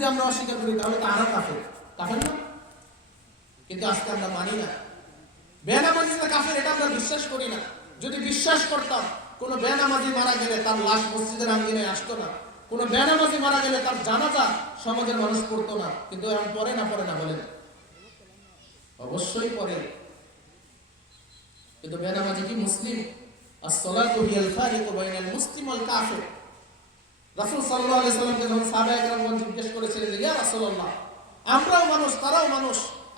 যদি আমরা অস্বীকার করি তাহলে তো আরো কাফের কাফের না? কিন্তু আজকে আমরা মানি না। বেনামাজিরা কাফের এটা আমরা বিশ্বাস করি না। যদি বিশ্বাস করতাম কোন বেনামাজি মারা গেলে তার লাশ মসজিদের আঙ্গিনায় আসতো না, কোন বেনামাজি মারা গেলে তার জানাজা সমাজের মানুষ পড়তো না। কিন্তু এখন পড়ে না বলেন? অবশ্যই পড়ে। কিন্তু বেনামাজি কি মুসলিম? as-salatu hiya al-fariqu bayna al-muslim wal kafir। রাসূল সাল্লাল্লাহু আলাইহি সাল্লামকে যখন সাহাবায়ে কেরাম জিজ্ঞেস করেছিলেন যে ইয়া রাসূলুল্লাহ, আমরাও মানুষ তারাও মানুষ,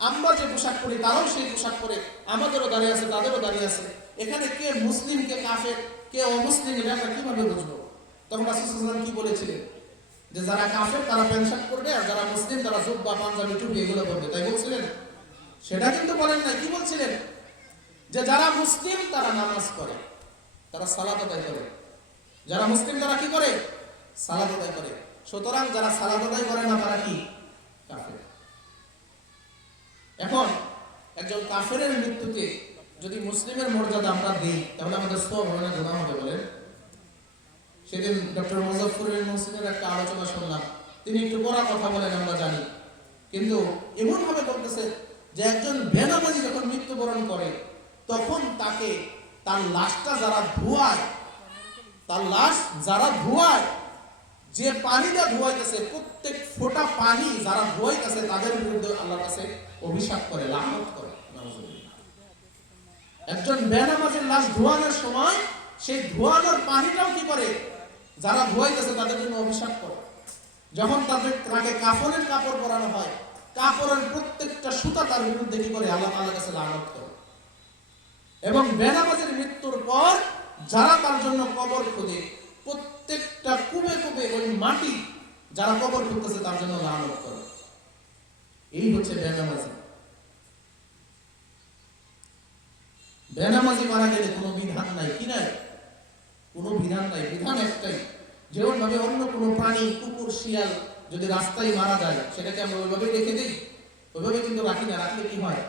আমরা যে পোশাক পরি তারাও সেই পোশাক পরে, আমাদেরও দাঁড়িয়ে আছে তাদেরও দাঁড়িয়ে আছে, এখানে কে মুসলিম কে কাফের কে অমুসলিম এটা আমরা কিভাবে বুঝবো? তখন রাসূল সাল্লাল্লাহু আলাইহি সাল্লাম কি বলেছিলেন? যে যারা কাফের তারা প্যান্ট শার্ট পরবে, আর যারা মুসলিম তারা জুব্বা পাঞ্জাবি টুপি এগুলো পরবে, তাই বলছিলেন? সেটা কিন্তু বলেন না। কি বলছিলেন? যে যারা মুসলিম তারা নামাজ পড়ে, তারা সালাত আদায় করে। যারা মুসলিম তারা কি করে? সালাত আদায় করে। সুতরাং যারা সালাত আদায় করে না তারা কি? কাফের। এখন একজন কাফেরের মৃত্যুতে যদি মুসলিমের মর্যাদা আমরা দিই তাহলে আমাদের সওয়াব হবে না গুনাহ হবে বলেন? সেদিন ডক্টর মুজাফফরুল মুহসিনের একটা আলোচনা শুনলাম, তিনি একটু কড়া কথা বলেন আমরা জানি, কিন্তু এমন ভাবে বলতেছে যে একজন বেনামাজি যখন মৃত্যুবরণ করে তখন তাকে তার লাশটা যারা ধোয়ায়, তার লাশ যারা ধোয়ায়, যে পানিটা ধোয়াইতেছে প্রত্যেক ফোঁটা পানি যারা ধোয়াইতেছে তাদের বিরুদ্ধে আল্লাহর কাছে অভিশাপ করে, লানত করে। একজন বেনামাজির লাশ ধোয়ানোর সময় সেই ধোয়ানোর পানিটাও কি করে? যারা ধোয়াইতেছে তাদের জন্য অভিশাপ করে। যখন তাকে কাফনের কাপড় পরানো হয়, কাপড়ের প্রত্যেকটা সুতা তার বিরুদ্ধে কি করে? আল্লাহ তাআলার কাছে লানত করে। এবং বেনামাজির মৃত্যুর পর যারা তার জন্য কবর খোঁজে, প্রত্যেকটা কূপে কূপে ওই মাটি যারা কবর খুঁড়তেছে তার জন্য লানত করে। এই হচ্ছে বেনামাজি। বেনামাজি মারা গেলে কোনো বিধান নাই, কি নাই? কোনো বিধান নাই। বিধান একটাই, যেমন ভাবে অন্য কোনো প্রাণী কুকুর শিয়াল যদি রাস্তায় মারা যায় সেটাকে আমরা ওইভাবে রেখে দিই, ওইভাবে কিন্তু রাখি না। রাখলে কি হয়?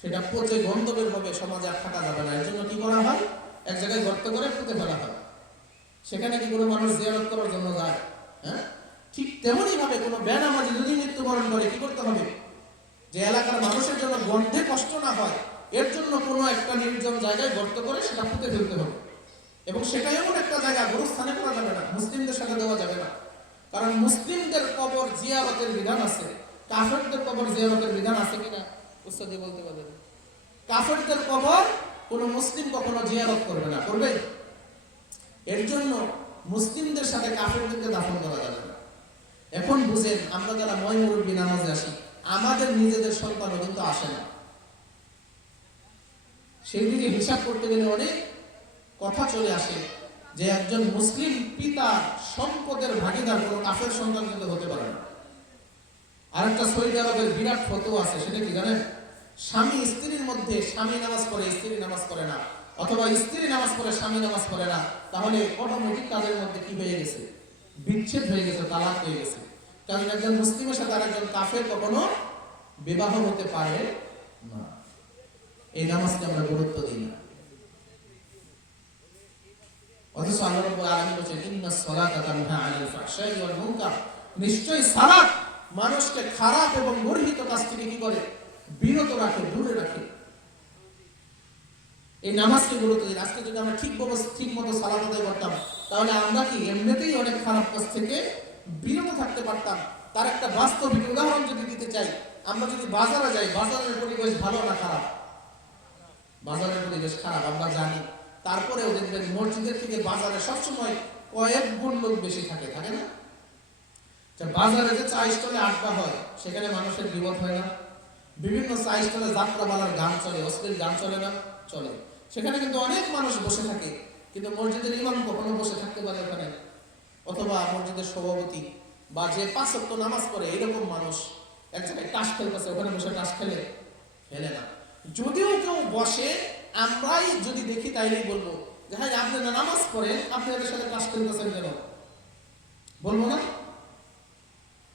সেটা পচে গন্ধবের ভাবে সমাজে আর থাকা যাবে না। এর জন্য কি করা হয়? এক জায়গায় গর্ত করে পুঁতে ফেলা হয়। সেখানে কি কোনো মানুষ জিয়ারত করার জন্য যায়? হ্যাঁ, ঠিক তেমনই ভাবে কোনো বেনামাজি যদি মৃত্যুবরণ করে কি করতে হবে? যে এলাকার মানুষের জন্য গন্ধে কষ্ট না হয় এর জন্য কোনো একটা নির্জন জায়গায় গর্ত করে সেটা পুঁতে ফেলতে হবে। এবং সেটা এমন একটা জায়গা গুরুস্থানে করা যাবে না, মুসলিমদের সাথে দেওয়া যাবে না। কারণ মুসলিমদের কবর জিয়ারতের বিধান আছে, কাফেরদের কবর জিয়ারতের বিধান আছে কিনা উস্তাদি বলতে পারবেন? কাফেরদের কবর কোন মুসলিম কখনো জিয়ারত করবে না, করবে? এর জন্য মুসলিমদের সাথে কাফেরদেরকে দাফন করা যাবে না। এখন বুঝেন, আমরা যারা ময় মুরব্বী নামাজে আসি, আমাদের নিজেদের সন্তানও কিন্তু আসে না। সেই দিকে হিসাব করতে গেলে অনেক কথা চলে আসে যে একজন মুসলিম পিতা সম্পদের ভাগিদার কোনো কাফের সন্তান কিন্তু হতে পারে না। আরেকটা সৌদি আরবের বিরাট ফতোয়া আছে, সেটা কি জানেন? স্বামী স্ত্রীর মধ্যে স্বামী নামাজ পড়ে স্ত্রী নামাজ পড়ে না, অথবা স্ত্রী নামাজ পড়ে স্বামী নামাজ পড়ে না, তাহলে অটোমেটিক তাদের মধ্যে কি হয়ে গেছে? বিচ্ছেদ হয়ে গেছে, তালাক হয়ে গেছে। কারণ একজন মুসলিমের সাথে আরেকজন কাফের কখনো বিবাহ হতে পারে না। এই নামাজকে আমরা গুরুত্ব দিই না। অথচ আল্লাহ রাব্বুল আলামিন বলেছেন ইন্নাস সালাতা তানহা আনিল ফাহশাই ওয়াল মুনকার, নিশ্চয়ই সালাত মানুষকে খারাপ এবং গর্হিত কাজ থেকে কি করে? বিরত রাখে, দূরে রাখে। এই নামাজকে গুরুত্ব দিন। আজকে যদি আমরা ঠিক মতো সালাত আদায় করতাম তাহলে আমরা কি এমনিতেই অনেক খারাপ কাজ থেকে বিরত থাকতে পারতাম। তার একটা বাস্তবিক উদাহরণ যদি দিতে চাই, আমরা যদি বাজারে যাই, বাজারের পরিবেশ ভালো না খারাপ? বাজারের পরিবেশ খারাপ আমরা জানি, তারপরেও দেখবেন মসজিদের থেকে বাজারে সবসময় কয়েক গুণ লোক বেশি থাকে, থাকে না? বাজারে যে চা স্টলে আড্ডা হয় সেখানে মানুষের বিপদ হয় না? বিভিন্ন চা স্টলে যাত্রাপালার গান চলে, অশ্লীল গান চলে না? চলে। সেখানে কিন্তু অনেক মানুষ বসে থাকে, কিন্তু মসজিদের ইমাম কখনো বসে থাকতে পারে ওখানে, অথবা মসজিদের সভাপতি বা যে 5 ওয়াক্ত নামাজ পড়ে এরকম মানুষ এক জায়গায় তাস খেলতেছে, ওখানে বসে তাস খেলে না। যদিও কেউ বসে, আমরাই যদি দেখি তাইলেই বলবো যে হ্যাঁ আপনি নামাজ পড়েন, আপনি এদের সাথে তাস খেলতেছেন কেন? বলবো না?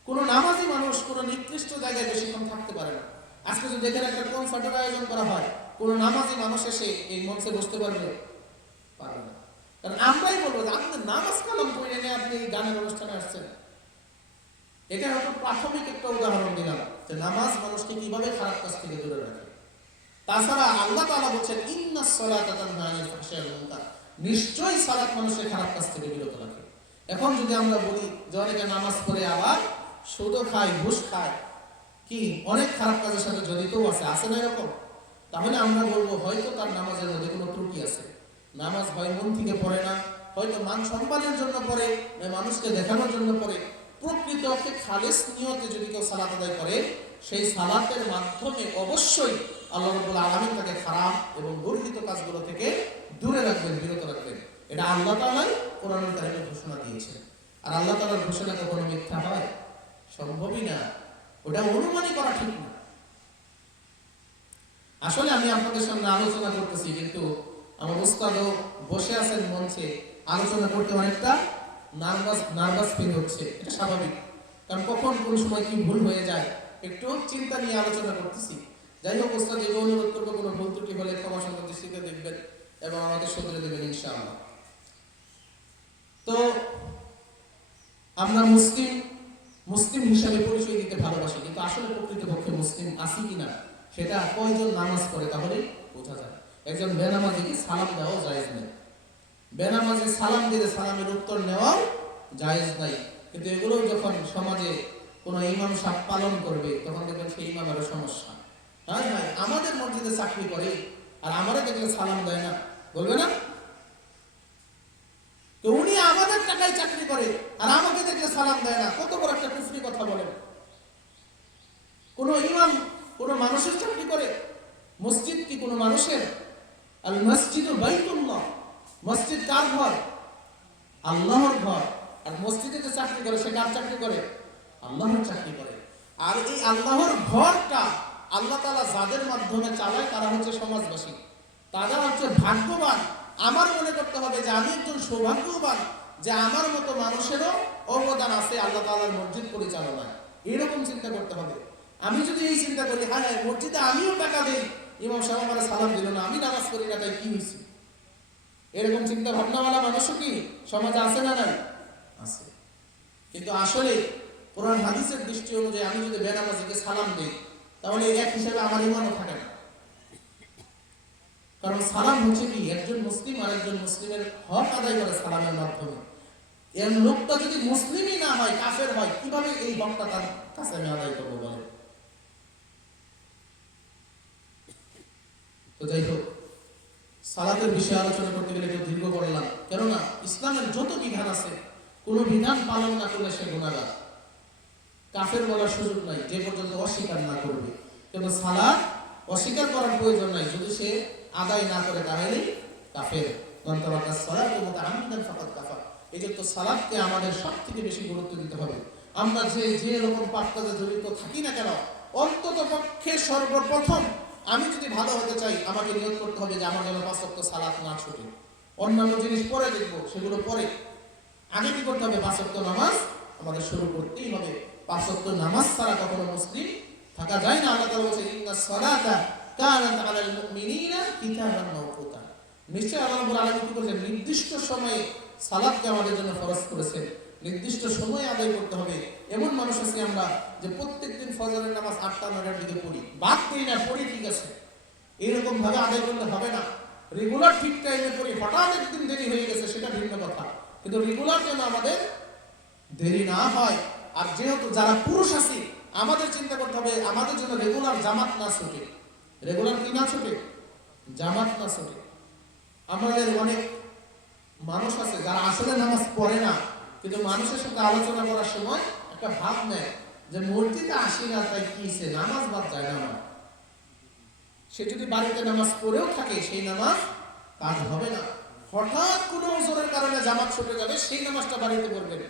কোন নামাজি মানুষ কোন নির্দিষ্ট জায়গায় বেশিক্ষণ থাকতে পারে না। আজকে যদি এখানে একটা কনসার্টের আয়োজন করা হয়, কোন নামাজি মানুষ এসে এই মঞ্চে বসতে পারবে? পারবে না। কারণ আমরাই বলবো যে আপনি নামাজ কালাম পড়ে নিয়ে আপনি এই গানের অনুষ্ঠানে আসছেন। এটা হয়তো প্রাথমিক একটা উদাহরণ দিলাম যে নামাজ মানুষকে কিভাবে খারাপ কাজ থেকে দূরে রাখে। তাছাড়া আল্লাহ তাআলা বলেন ইন্নাস সালাতা তানহা আনিল ফাহশাই ওয়াল মুনকার, নিশ্চয়ই সালাত মানুষকে খারাপ কাজ থেকে বিরত রাখে। এখন যদি আমরা বলি যে অনেকে নামাজ পড়ে আবার সুদও খায়, ঘুষ খায়, কি অনেক খারাপ কাজের সাথে জড়িতও আছে না এরকম, তাহলে আমরা বলবো হয়তো তার নামাজের মধ্যে কোনো ত্রুটি আছে। নামাজ হয় মন থেকে পড়ে না, হয়তো মান সম্মানের জন্য পড়ে, মানুষকে দেখানোর জন্য পড়ে। প্রকৃত অর্থে খালেস নিয়তে যদি কেউ সালাত আদায় করে, সেই সালাতের মাধ্যমে অবশ্যই আল্লাহ রাব্বুল আলামিন তাকে খারাপ এবং গর্হিত কাজগুলো থেকে দূরে রাখবেন, বিরত রাখবেন। এটা আল্লাহ তাআলাই কোরআনুল কারীমে ঘোষণা দিয়েছেন। আর আল্লাহ তাআলার ঘোষণা কখনো মিথ্যা হয়? সম্ভবই না। ওটা অনুমানই করা ঠিক না। আসলে আমি আপনাদের সামনে আলোচনা করতেছি, কিন্তু আমার উস্তাদও বসে আছেন মঞ্চে, আলোচনা করতে অনেকটা নার্ভাস ফিল হচ্ছে। এটা স্বাভাবিক, কারণ কখন কোন সময় কি ভুল হয়ে যায় একটু চিন্তা নিয়ে আলোচনা করতেছি। যাই হোক, উস্তাদ যে অনুরোধ করবো কোনো ভুল ত্রুটি হলে ক্ষমা সুন্দর দৃষ্টিতে দেখবেন এবং আমাকে শুধরে দেবেন ইনশাআল্লাহ। তো আমরা মুসলিম হিসাবে পরিচয় দিতে ভালোবাসি, কিন্তু আসলে প্রকৃতপক্ষে মুসলিম আছি কিনা সেটা কয়জন নামাজ পড়ে তাহলে বোঝা যায়। একজন বেনামাজিকে সালাম দেওয়াও জায়েজ নেই, বেনামাজি সালাম দিলে সালামের উত্তর নেওয়াও জায়েজ নাই। কিন্তু এগুলো যখন সমাজে কোনো ইমাম সাহেব পালন করবে, তখন দেখবেন সেই ইমামেরও সমস্যা। হ্যাঁ, আমাদের মসজিদে চাকরি করে আর আমারে দেখলে সালাম দেয় না, বলবে না? তো উনি আমাদের টাকায় চাকরি করে আর আমাকে দেখলে সালাম দেয় না, কত বড় একটা কুফরি কথা বলেন। কোন ইমাম কোন মানুষের চাকরি করে? মসজিদ কি কোন মানুষের? আল মসজিদু বাইতুল্লাহ, মসজিদ কার ঘর? আল্লাহর ঘর। আর মসজিদে যে চাকরি করে সে কার চাকরি করে? আল্লাহর চাকরি করে। আর এই আল্লাহর ঘরটা আল্লাহ তাআলা যাদের মাধ্যমে চালায় তারা হচ্ছে সমাজবাসী, তারা হচ্ছে ভাগ্যবান। আমার মনে করতে হবে যে আমি একজন সৌভাগ্যবান যে আমার মতো মানুষেরও অবদান আছে আল্লাহ তাআলার মসজিদ পরিচালনায়, এরকম চিন্তা করতে হবে। আমি যদি এই চিন্তা করি হ্যাঁ মসজিদে আমিও টাকা দিই, ইমাম সাহেব আমার সালাম দিল না, আমি নামাজ পড়ি না, তাই কি হয়েছে? এরকম চিন্তা ভাবনাওয়ালা মানুষও কি সমাজে আছে না? নাই, আছে। কিন্তু আসলে কোরআন হাদিসের দৃষ্টি অনুযায়ী আমি যদি বেনামাজিকে সালাম দিই, তাহলে এক হিসেবে আমার ইমানও থাকে না। কারণ সালাম হচ্ছে কি একজন মুসলিম আর একজন মুসলিমের হক আদায় করে সালামের মাধ্যমে। এর লোকটা যদি মুসলিমই না হয়, কাফের হয়, কিভাবে এই হকটা তার কাছে আমি আদায় করবো বলে? তো যাই হোক, সালাতের বিষয়ে আলোচনা করতে গেলে একটু দীর্ঘ করলাম, কেননা ইসলামের যত বিধান আছে কোন বিধান পালন না করলে সে গুনাহগার। কাফের বলার সুযোগ নাই যে পর্যন্ত অস্বীকার না করবে। কিন্তু সালাত অস্বীকার করার প্রয়োজন নাই, যদি সে আদায় না করে তাহলে কাফের। এই যে তো সালাতকে আমাদের সব থেকে বেশি গুরুত্ব দিতে হবে। আমরা যে রকম পাপ কাজে জড়িত থাকি না কেন, অন্তত পক্ষে সর্বপ্রথম আমি যদি ভালো হতে চাই, আমাকে নিয়ত করতে হবে যে আমার যেন 5 ওয়াক্ত সালাত না ছুটে। অন্যান্য জিনিস পরে দেখবো, সেগুলো পরে। আগে কি করতে হবে? 5 ওয়াক্ত নামাজ আমাদের শুরু করতেই হবে। 5 ওয়াক্ত নামাজ ছাড়া কখনো মুসলিম থাকা যায় না। আল্লাহ তাআলা বলেছেন ইন্নাস সালাতা কানাত আলাল মুমিনিনা কিতাবান মাওকুতা। নিশ্চয় আল্লাহ রাব্বুল আলামিন কি করেছেন? নির্দিষ্ট সময়ে সালাতকে আমাদের জন্য ফরজ করেছেন, নির্দিষ্ট সময়ে আদায় করতে হবে। এমন মানুষ আছে আমরা যে প্রত্যেকদিন ফজরের নামাজ 8টা-9টার দিকে পড়ি, বাদ করি না, পড়ি, ঠিক আছে, এইরকম ভাবে আদায় করলে হবে না। রেগুলার ঠিক টাইমে পড়ি, হঠাৎ একদিন দেরি হয়ে গেছে সেটা ভিন্ন কথা, কিন্তু রেগুলার যেন আমাদের দেরি না হয়। আর যেহেতু যারা পুরুষ আছি, আমাদের চিন্তা করতে হবে আমাদের জন্য রেগুলার জামাত না ছুটে। রেগুলার কি না ছুটে? জামাত না ছুটে। আমাদের অনেক মানুষ আছে যারা আসলে নামাজ পড়ে না, কিন্তু মানুষের সাথে আলোচনা করার সময় একটা ভাব নেয় যে মসজিদে আসি না তাই কি হয়েছে, নামাজ বাদ যায় না আমার। সে যদি বাড়িতে নামাজ পড়েও থাকে, সেই নামাজ কাজ হবে না। হঠাৎ কোনো ওজোরের কারণে জামাত ছুটে যাবে, সেই নামাজটা বাড়িতে পড়বেন,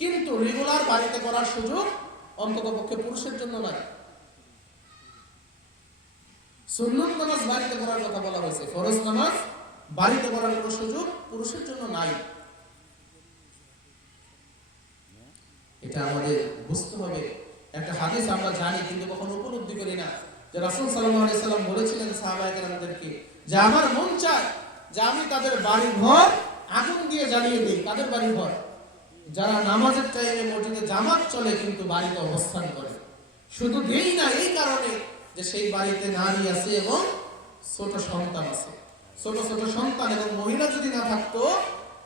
কিন্তু রেগুলার বাড়িতে করার সুযোগ অন্তত পক্ষে পুরুষের জন্য নাই। সুন্নত নামাজ বাড়িতে করার কথা বলা হয়েছে, ফরজ নামাজ বাড়িতে করার কোনো সুযোগ পুরুষের জন্য নাই। এটা আমাদের বুঝতে হবে। একটা হাদিস আমরা জানি কিন্তু কখনো উপলব্ধি করি না, যে রাসূল সাল্লাল্লাহু আলাইহি সাল্লাম বলেছিলেন সাহাবায়ে কেরামদেরকে যে আমার মন চায় যে আমি তাদের বাড়ি ঘর আগুন দিয়ে জ্বালিয়ে দেই। তাদের বাড়ি ঘর যারা নামাজের টাইমে মসজিদে জামাত চলে কিন্তু বাড়িতে অবস্থান করে। শুধু দেই না এই কারণে যে সেই বাড়িতে নারী আছে এবং ছোট সন্তান আছে। ছোট ছোট সন্তান এবং মহিলা যদি না থাকতো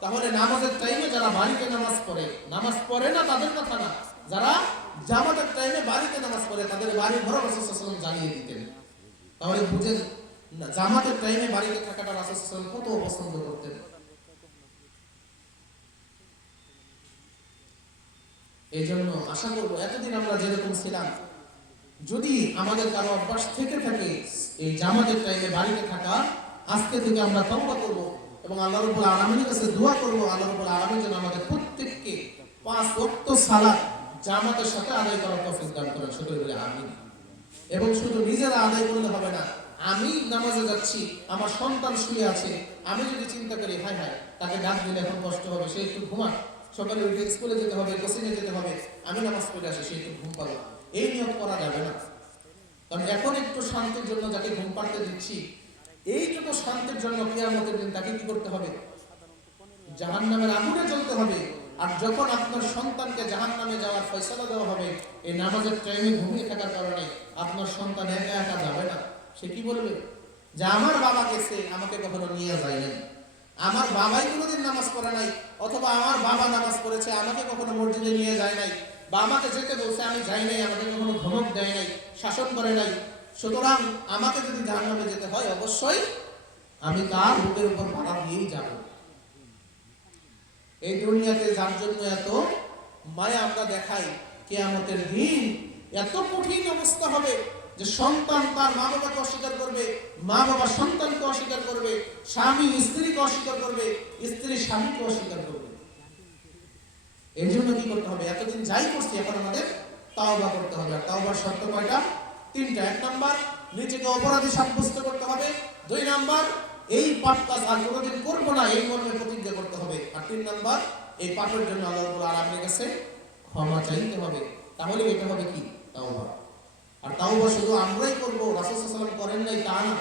তাহলে নামাজের টাইমে যারা বাড়িতে নামাজ পড়ে না তাদের কথা না, যারা জামাতের টাইমে বাড়িতে নামাজ পড়ে তাদের বাড়ি ঘর রাসূল সাল্লাল্লাহু আলাইহি ওয়াসাল্লাম জ্বালিয়ে দিতেন। তাহলে বুঝেন জামাতের টাইমে বাড়িতে থাকাটা রাসূল সাল্লাল্লাহু আলাইহি ওয়াসাল্লাম কত পছন্দ করতেন। এই জন্য আশা করবো এতদিন আমরা যেরকম ছিলাম, যদি আমাদের কারো অভ্যাস থেকে থাকে এই জামাতের টাইমে বাড়িতে থাকা, আজকে থেকে আমরা তওবা করব এবং আল্লাহ রাব্বুল আলামিনের কাছে দোয়া করব আল্লাহ রাব্বুল আলামিন যেন আমাদের প্রত্যেককে 5 ওয়াক্ত সালাত জামাতের সাথে আদায় করার তৌফিক দান করেন। সকলে বলে আমিন। এবং শুধু নিজেরা আদায় করলে হবে না, আমি নামাজে যাচ্ছি, আমার সন্তান শুয়ে আছে, আমি যদি চিন্তা করি হায় হায় তাকে ডাক দিলে এখন কষ্ট হবে, সে একটু ঘুমাক, সকালে উঠে স্কুলে যেতে হবে, কোচিংয়ে যেতে হবে, আমি নামাজ পড়ে আসি, সে একটু ঘুম পাবে, এই নিয়ম করা যাবে না। কারণ এখন একটু শান্তির জন্য যাকে ঘুম পাড়তে দিচ্ছি, এইটুকু শান্তির জন্য কিয়ামতের দিন তাকে কি করতে হবে? জাহান্নামের আগুনে জ্বলতে হবে। আর যখন আপনার সন্তানকে জাহান্নামে যাওয়ার ফয়সালা দেওয়া হবে, এই নামাজের টাইমে ঘুমিয়ে থাকার কারণে আপনার সন্তান একা একা যাবে না। সে কি বলবে যে আমার বাবা গেছে, আমাকে কখনো নিয়ে যায় নাই, আমার বাবাই কোনোদিন নামাজ পড়ে নাই, অথবা আমার বাবা নামাজ পড়েছে আমাকে কখনো মসজিদে নিয়ে যায় নাই, বা আমাকে যেতে বলছে আমি যাই নাই, আমাকে কখনো ধমক দেয় নাই, শাসন করে নাই। সুতরাং আমাকে যদি জাহান্নামে যেতে হয় অবশ্যই আমি তার বুকের উপর ভাড়া দিয়েই যাব। এই দুনিয়াতে যার জন্য এত মায়া আমরা দেখাই, কিয়ামতের দিন এত কঠিন অবস্থা হবে যে সন্তান তার মা বাবাকে অস্বীকার করবে, মা বাবা সন্তানকে অস্বীকার করবে, স্বামী স্ত্রীকে অস্বীকার করবে, স্ত্রী স্বামীকে অস্বীকার করবে। এর জন্য কি করতে হবে? এতদিন যাই করছি এখন আমাদের তাওবা করতে হবে। আর তাওবার শর্ত কয়টা? 3টা। 1 নাম্বার নিজেকে অপরাধী সাব্যস্ত করতে হবে। 2 নাম্বার এই পাপ কাজ আর কোনোদিন করব না এই মর্মে প্রতিজ্ঞা করতে হবে। আর 3 নাম্বার এই পাপের জন্য আল্লাহ রাব্বুল আলামিনের কাছে ক্ষমা চাইতে হবে। তাহলে এটা হবে কি? তাওবা। আর তাওবা শুধু আমরাই করব, রাসূল সাল্লাল্লাহু আলাইহি ওয়াসাল্লাম করেন নাই তা না।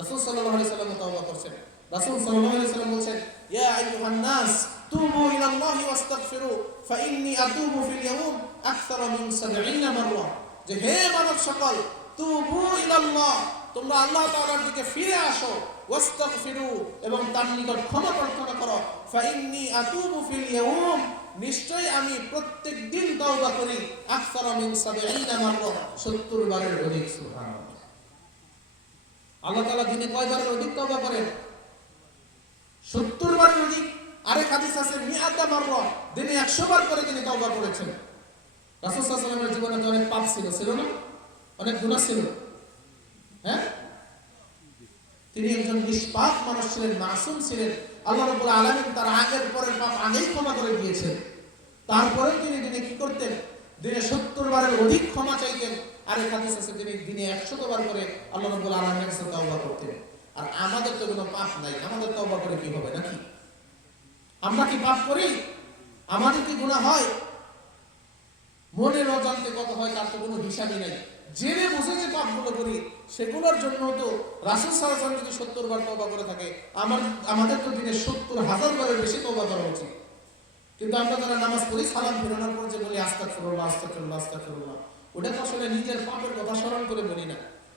রাসূল সাল্লাল্লাহু আলাইহি ওয়াসাল্লাম তাওবা করেছেন। রাসূল সাল্লাল্লাহু আলাইহি ওয়াসাল্লাম বলেন, ইয়া আইয়ুহান নাস তুবু ইলাল্লাহি ওয়াস্তাগফিরু ফাইন্নী আতুবু ফিল ইয়াউম আকসারা মিন 70 মাররা। যে হে মানব সকল, তুবু ইলাল্লাহ, তোমরা আল্লাহ তাআলার দিকে ফিরে আসো, ওয়াস্তাগফিরু এবং তার নিকট ক্ষমা প্রার্থনা করো, ফাইন্নী আতুবু ফিল ইয়াউম, নিশ্চয়ই আমি প্রত্যেক দিন তওবা করি, আকসারা মিন 70 মাররা, 70 বারের অধিক। সুবহানাল্লাহ। আল্লাহ তাআলা দিনে কয়বারের অধিক তওবা করেন? 70 বারের অধিক। আরেক হাদিস আছে মিআতা মাররা, দিনে 100 বার করে তিনি তওবা করেছেন। রাসূল সাল্লাল্লাহু আলাইহি ওয়াসাল্লামের জীবনে তো অনেক পাপ ছিল না? অনেক গুনাহ ছিল। হ্যাঁ, তিনি একজন নিষ্পাপ মানুষ ছিলেন, মাসুম ছিলেন। আল্লাহ রাব্বুল আলামিন তার আগের পরের পাপ আগেই ক্ষমা করে দিয়েছেন। তারপরে তিনি দিনে কি করতেন? দিনে 70 বারের অধিক ক্ষমা চাইতেন। আরেক হাদিস আছে তিনি দিনে 100 বার করে আল্লাহ রাব্বুল আলামিনের কাছে তওবা করতেন। আর আমাদের তো কোনো পাপ নাই, আমাদের তওবা করে কি হবে নাকি? আমরা কি পাপ করি? আমাদের কি গুনাহ হয়? মনের অজান্তে কত হয় তার তো কোনো হিসাবই নাই। জেনে বুঝে যে পাপগুলো করি সেগুলোর জন্য তো রাসূল সাল্লাল্লাহু আলাইহি ওয়াসাল্লাম যদি 70 বার তওবা করে থাকে, আমাদের তো দিনে 70,000 বারের বেশি তওবা করা উচিত। কিন্তু আমরা যারা নামাজ পড়ি সালাম ফেরানোর পর যে বলি আস্তাগফিরুল্লাহ আস্তাগফিরুল্লাহ আস্তাগফিরুল্লাহ, ওটা তো আসলে নিজের পাপের কথা স্মরণ করে বলি না।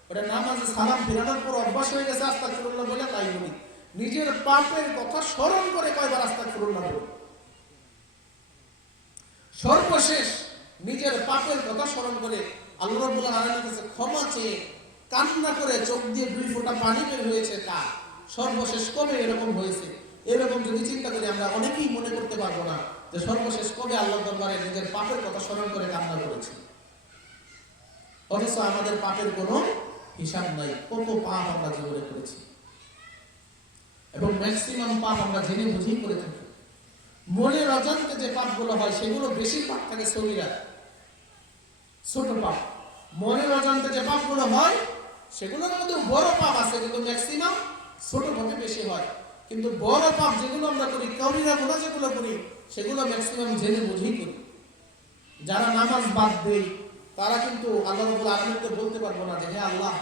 ওটা নামাজে সালাম ফেরানোর পর অভ্যাস হয়ে গেছে আস্তাগফিরুল্লাহ বলে তাই বলি। নিজের পাপের কথা স্মরণ করে কয়বার আস্তাগফিরুল্লাহ বলি? সর্বশেষ নিজের পাপের কথা স্মরণ করে আল্লাহ রাব্বুল আলামিনের কাছে ক্ষমা চেয়ে কান্না করে চোখ দিয়ে 2 ফোঁটা পানি বের হয়েছে কার? সর্বশেষ কবে এরকম হয়েছে? এরকম যদি চিন্তা করি আমরা অনেকেই মনে করতে পারবো না যে সর্বশেষ কবে আল্লাহর দরবারে নিজের পাপের কথা স্মরণ করে কান্না করেছি। অথচ আমাদের পাপের কোনো হিসাব নাই। কত পাপ আমরা জীবনে করেছি এবং ম্যাক্সিমাম পাপ আমরা জেনে বুঝেই করে থাকি। মনের অজান্তে যে পাপগুলো হয় সেগুলো বেশিরভাগ থাকে সগীরা, ছোট পাপ। মনের অজান্তে যে পাপগুলো হয় সেগুলোর মধ্যে বড় পাপ আছে, কিন্তু ম্যাক্সিমাম ছোট পাপে বেশি হয়। কিন্তু বড় পাপ যেগুলো আমরা করি, কবিরা গুনাহ যেগুলো করি, সেগুলো ম্যাক্সিমাম জেনে বুঝেই করি। যারা নামাজ বাদ দেয় তারা কিন্তু আল্লাহ রাব্বুল আলামিনকে বলতে পারবো না যে হে আল্লাহ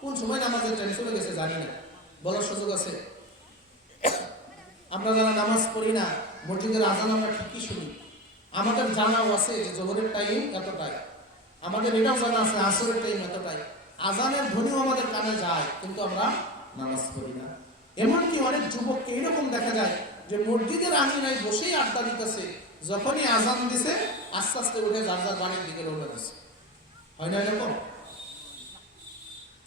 কোন সময় নামাজের টাইম চলে গেছে জানি না, বলার সুযোগ আছে? আমরা যারা নামাজ পড়ি না, মসজিদের আযান আমরা ঠিকই শুনি, আমাদের জানাও আছে যে জোহরের টাইম এতটাই, আমাদের এটাও জানা আছে আসরের টাইম এতটাই, আজানের ধ্বনিও আমাদের কানে যায়, কিন্তু আমরা নামাজ পড়ি না। এমনকি অনেক যুবককে এরকম দেখা যায় যে মসজিদের আঙিনায় বসেই আড্ডা দিতেছে, যখনই আজান দিছে আস্তে আস্তে উঠে যার যার বাড়ির দিকে রওনা দিছে। হয় না এরকম?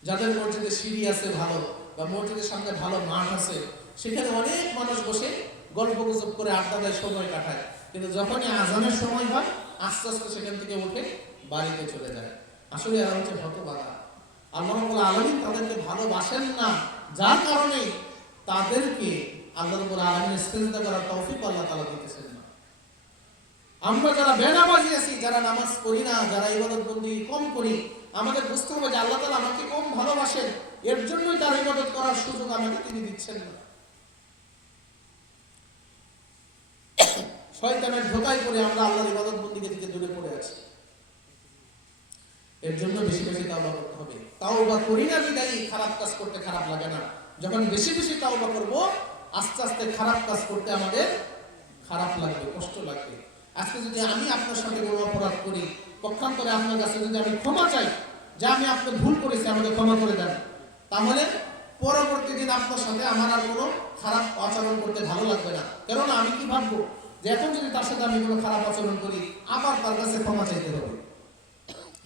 যাদের মসজিদে সিঁড়ি আছে ভালো, বা মসজিদের সামনে ভালো মাঠ আছে, সেখানে অনেক মানুষ বসে গল্প গুজব করে আড্ডা দেয়, সময় কাটায়, কিন্তু যখনই আজানের সময় হয় আস্তে আস্তে সেখান থেকে উঠে বাড়িতে চলে যায়। আসলে এরা হচ্ছে হতভাগা। আল্লাহ রাব্বুল আলামিন তাদেরকে ভালোবাসেন না, যার কারণে তাদেরকে আল্লাহ রাব্বুল আলামিনের সিজদা করার তৌফিক আল্লাহ তাআলা দিতেছেন না। আমরা যারা বেনামাজি আছি, যারা নামাজ পড়ি না, যারা ইবাদত বন্দি কম করি, আমাদের বুঝতে হবে যে আল্লাহ তাআলা আমাকে কম ভালোবাসেন, এর জন্যই তার ইবাদত করার সুযোগ আমাকে তিনি দিচ্ছেন না। শয়তানের ধোঁকায় পড়ে আমরা আল্লাহর ইবাদত বন্দিকে থেকে দূরে পড়ে আছি। এর জন্য বেশি বেশি তাওবা করতে হবে। তাওবা করি না বিদায়ী খারাপ কাজ করতে খারাপ লাগে না। যখন বেশি বেশি তাওবা করব, আস্তে আস্তে খারাপ কাজ করতে আমাদের খারাপ লাগবে, কষ্ট লাগবে। আজকে যদি আমি আপনার সাথে কোনো অপরাধ করি, পক্ষান্তরে আপনার কাছে যদি আমি ক্ষমা চাই যে আমি আপনাকে ভুল করেছি, আমাকে ক্ষমা করে দেন, তাহলে পরবর্তী দিন আপনার সাথে আমার আর কোনো খারাপ আচরণ করতে ভালো লাগবে না। কেননা আমি কি ভাববো যে এখন যদি তার সাথে আমি কোনো খারাপ আচরণ করি, আবার তার কাছে ক্ষমা চাইতে হবে।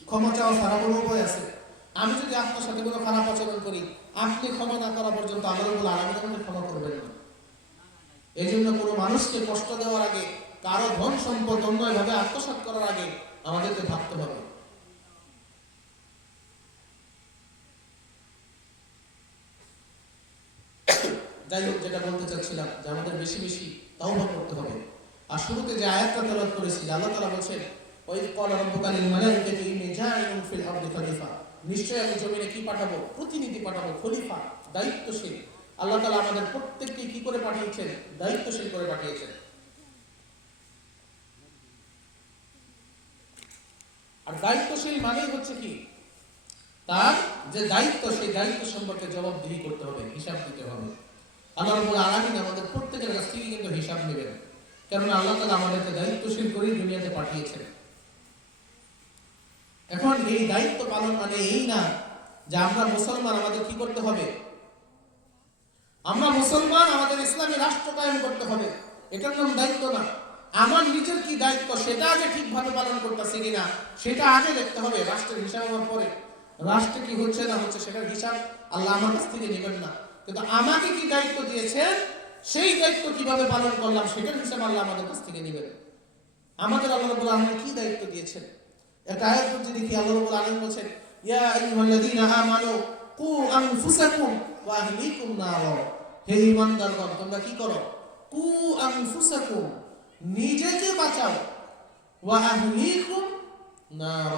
ক্ষমা চাওয়া ছাড়া কোনো উপায় আছে? আমি যদি আপনার সাথে কোনো খারাপ আচরণ করি, আপনি ক্ষমা না করা পর্যন্ত আল্লাহ রাব্বুল আলামিন আমাকে ক্ষমা করবেন না। এই জন্য কোনো মানুষকে কষ্ট দেওয়ার আগে, কারো ধন সম্পদ অন্যায়ভাবে আত্মসাৎ করার আগে আমাদেরকে ভাবতে হবে। যাই হোক, যেটা বলতে চাচ্ছিলাম যে আমাদের বেশি বেশি তাওবা করতে হবে। আর শুরুতে যে আয়াতটা তেলাওয়াত করেছি, আল্লাহ তাআলা বলেন ওই ক্বালা রাব্বুকা লিল মালাইকাতি ইন্নী জাইলুন ফিল আরদি খলিফা, নিশ্চয়ই আমি জমিনে কি পাঠাবো? প্রতিনিধি পাঠাবো, খলিফা, দায়িত্বশীল। আল্লাহ তাআলা আমাদের প্রত্যেককে কি করে পাঠিয়েছেন? দায়িত্বশীল করে পাঠিয়েছেন। আর দায়িত্বশীল মানেই হচ্ছে কি, তার যে দায়িত্ব, সেই দায়িত্ব সম্পর্কে জবাবদিহি করতে হবে, হিসাব দিতে হবে। আল্লাহ রাব্বুল আলামিন আমাদের প্রত্যেকের কাছ থেকে কিন্তু হিসাব নেবেন, কেননা আল্লাহ তাআলা আমাদেরকে দায়িত্বশীল করেই দুনিয়াতে পাঠিয়েছেন। এখন এই দায়িত্ব পালন মানে এই না যে আমরা মুসলমান, আমাদের কি করতে হবে? আমরা মুসলমান, আমাদের ইসলামী রাষ্ট্র কায়েম করতে হবে, এটার নাম দায়িত্ব না। আমার নিজের কি দায়িত্ব সেটা আগে ঠিকভাবে পালন করতেছি কিনা সেটা আগে দেখতে হবে। রাষ্ট্রের হিসাব হওয়ার পরে রাষ্ট্রে কি হচ্ছে না হচ্ছে সেটার হিসাব আল্লাহ আমার কাছ থেকে নেবেন না, কিন্তু আমাকে কি দায়িত্ব দিয়েছেন সেই দায়িত্ব কিভাবে পালন করলাম সেটার হিসাব আল্লাহ আমাদের কাছ থেকে নেবেন। আমাদের আল্লাহ রাব্বুল আলামিন কি দায়িত্ব দিয়েছেন? একটা আয়াত যদি দেখি, আল্লাহ রাব্বুল আলামিন বলেন, ইয়া আইয়ুহাল্লাযীনা আমানু কু আনফুসাকুম ওয়া আহলিকুম নার, হে ঈমানদারগণ তোমরা কি করো? কু আনফুসাকুম, নিজেকে বাঁচাও, ওয়া আহলিকুম নার,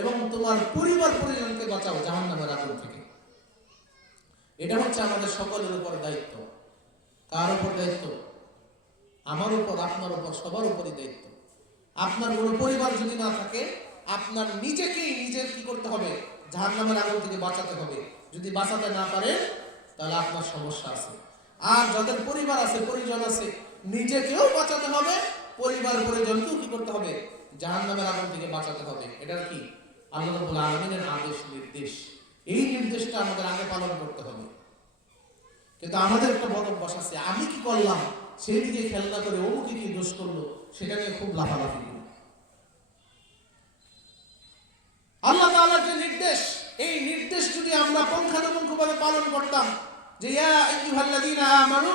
এবং তোমার পরিবার পরিজনকে বাঁচাও জাহান্নামের আগুন থেকে। এটা হচ্ছে আমাদের সকলের উপর দায়িত্ব। কার উপর দায়িত্ব? আমার উপর, আপনার উপর, সবার উপরই দায়িত্ব। আপনার কোনো পরিবার যদি না থাকে, আপনার নিজেকেই নিজের কি করতে হবে? জাহান্নামের আগুন থেকে বাঁচাতে হবে। যদি বাঁচাতে না পারে তাহলে আপনার সমস্যা আছে। আর যাদের পরিবার আছে, পরিজন আছে, নিজেকেও বাঁচাতে হবে, পরিবার পরিজনকেও কি করতে হবে? জাহান্নামের আগুন থেকে বাঁচাতে হবে। এটার কি আল্লাহ রাব্বুল আলামিনের আদেশ, নির্দেশ। এই নির্দেশটা আমাদের আগে পালন করতে হবে। কিন্তু আমাদের একটা বদ অভ্যাস আছে, আমি কি করলাম সেই দিকে খেয়াল না করে অমুকে কি দোষ করলো সেটা নিয়ে খুব লাফালাফি করি। আল্লাহ তাআলার যে নির্দেশ, এই নির্দেশ যদি আমরা পুঙ্খানুপুঙ্খভাবে পালন করতাম, যে ইয়া আইয়ুহাল্লাযীনা আমানু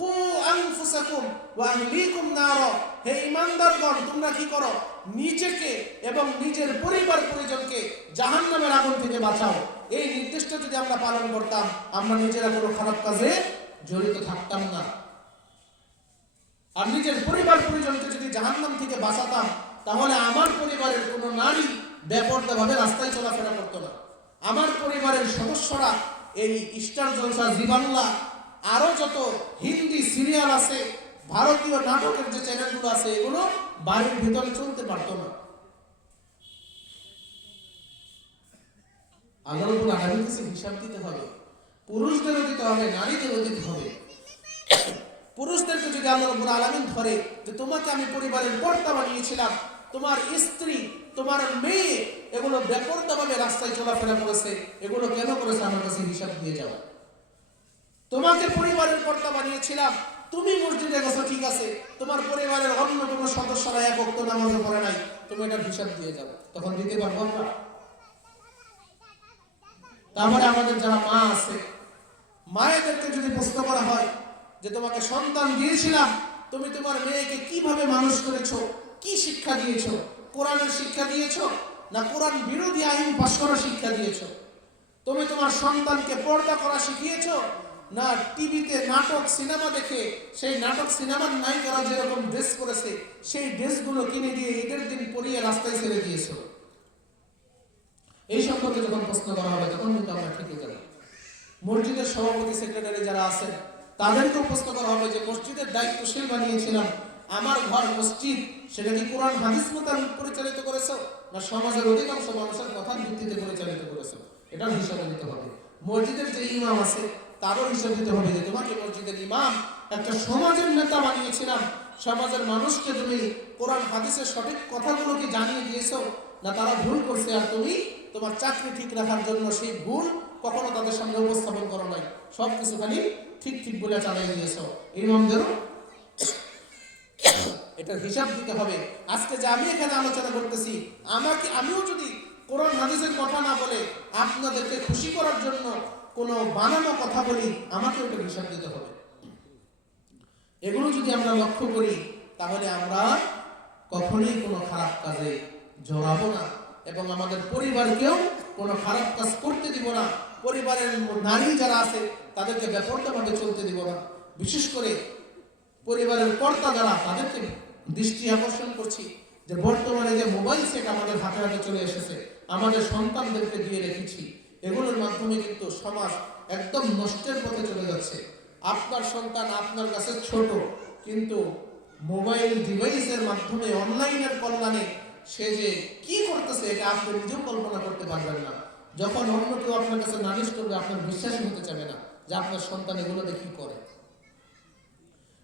কু আনফুসাকুম ওয়া আহলিকুম নার, হে ঈমানদারগণ তোমরা কি করো? নিজেকে এবং নিজের পরিবার পরিজনকে জাহান্নামের আগুন থেকে বাঁচাও। এই নির্দেশটা যদি আমরা পালন করতাম, আমরা নিজেরা কোনো খারাপ কাজে জড়িত থাকতাম না। আর নিজের পরিবার পরিজনকে যদি জাহান্নাম থেকে বাঁচাতাম, তাহলে আমার পরিবারের কোনো নারী বেপরদাভাবে রাস্তায় চলাফেরা করতো না। আমার পরিবারের সদস্যরা এই স্টার জলসা, জি বাংলা, আরো যত হিন্দি সিরিয়াল আছে, ভারতীয় নাটকের যে চ্যানেলগুলো আছে, এগুলো বাড়ির ভিতরে চলতে পারতো না। আল্লাহ রাব্বুল আলামিনের কাছে হিসাব দিতে হবে। পুরুষদেরও দিতে হবে, নারীদেরও দিতে হবে। পুরুষদেরকে যদি আল্লাহ রাব্বুল আলামিন ধরে যে তোমাকে আমি পরিবারের কর্তা বানিয়েছিলাম, তোমার স্ত্রী, তোমার মেয়ে এগুলো বেপরদাভাবে রাস্তায় চলাফেরা করেছে, এগুলো কেন করেছে আমার কাছে হিসাব দিয়ে যাও। তোমাকে পরিবারের কর্তা বানিয়েছিলাম, তুমি মসজিদে গেছো ঠিক আছে, তোমার পরিবারের অন্য কোনো সদস্যরা এক ওয়াক্ত নামাজও পড়ে নাই, তুমি এটার হিসাব দিয়ে যাও। তখন দিতে পারবো আমরা? তারপরে আমাদের যারা মা আছে, মায়েদেরকে যদি প্রশ্ন করা হয় যে তোমাকে সন্তান দিয়েছিলাম, তুমি তোমার মেয়েকে কিভাবে মানুষ করেছো, কি শিক্ষা দিয়েছো? কোরআনের শিক্ষা দিয়েছো না কোরআন বিরোধী আইন পাশ করার শিক্ষা দিয়েছো? তুমি তোমার সন্তানকে পর্দা করা শিখিয়েছো না টিভিতে নাটক সিনেমা দেখে সেই নাটক সিনেমার নায়িকারা যেরকম ড্রেস করেছে সেই ড্রেসগুলো কিনে দিয়ে ঈদের দিন পরিয়ে রাস্তায় ছেড়ে দিয়েছো? এই সম্পর্কে যখন প্রশ্ন করা হবে তখন কিন্তু আমরা ঠিকই যাব। মসজিদের সভাপতি সেক্রেটারি যারা আছেন তাদেরকেও প্রশ্ন করা হবে যে মসজিদের দায়িত্বশীল বানিয়েছিলাম, আমার ঘর মসজিদ, সেটা কি কোরআন হাদিস মোতাবেক পরিচালিত করেছো না সমাজের অধিকাংশ মানুষের কথার ভিত্তিতে পরিচালিত করেছো? এটার হিসাব দিতে হবে। মসজিদের যে ইমাম আছে তারও হিসাব দিতে হবে যে তোমাকে মসজিদের ইমাম একটা সমাজের নেতা বানিয়েছিলাম, সমাজের মানুষকে তুমি কোরআন হাদিসের সঠিক কথাগুলো কি জানিয়ে দিয়েছো না তারা ভুল করছে আর তুমি তোমার চাকরি ঠিক রাখার জন্য সেই ভুল কখনো তাদের সামনে উপস্থাপন করো নাই, সব কিছু খালি ঠিক ঠিক বলে চালিয়ে দিয়েছো। ইমামদেরও এটার হিসাব দিতে হবে। আজকে যে আমি এখানে আলোচনা করতেছি, আমিও যদি কোরআন হাদিসের কথা না বলে আপনাদেরকে খুশি করার জন্য কোনো বানানো কথা বলি, আমাকে ওটার হিসাব দিতে হবে। এগুলো যদি আমরা লক্ষ্য করি তাহলে আমরা কখনোই কোনো খারাপ কাজে জড়াবো না এবং আমাদের পরিবারকেও কোনো খারাপ কাজ করতে দিব না। পরিবারের নারী যারা আছে তাদেরকে বেপরোয়াভাবে চলতে দিব না। বিশেষ করে পরিবারের কর্তা যারা, তাদেরকে দৃষ্টি আকর্ষণ করছি যে বর্তমানে যে মোবাইল সেট আমাদের হাতে হাতে চলে এসেছে, আমাদের সন্তানদেরকে দিয়ে রেখেছি, এগুলোর মাধ্যমে কিন্তু সমাজ একদম নষ্টের পথে চলে যাচ্ছে। আপনার সন্তান আপনার কাছে ছোট, কিন্তু মোবাইল ডিভাইসের মাধ্যমে অনলাইনের কল্যাণে সে যে কি করতেছে এটা আপনি নিজেও কল্পনা করতে পারবেন না। যখন অন্য কেউ আপনার কাছে নালিশ করবে আপনার বিশ্বাসই হতে চাবে না যে আপনার সন্তান এগুলোতে কি করে।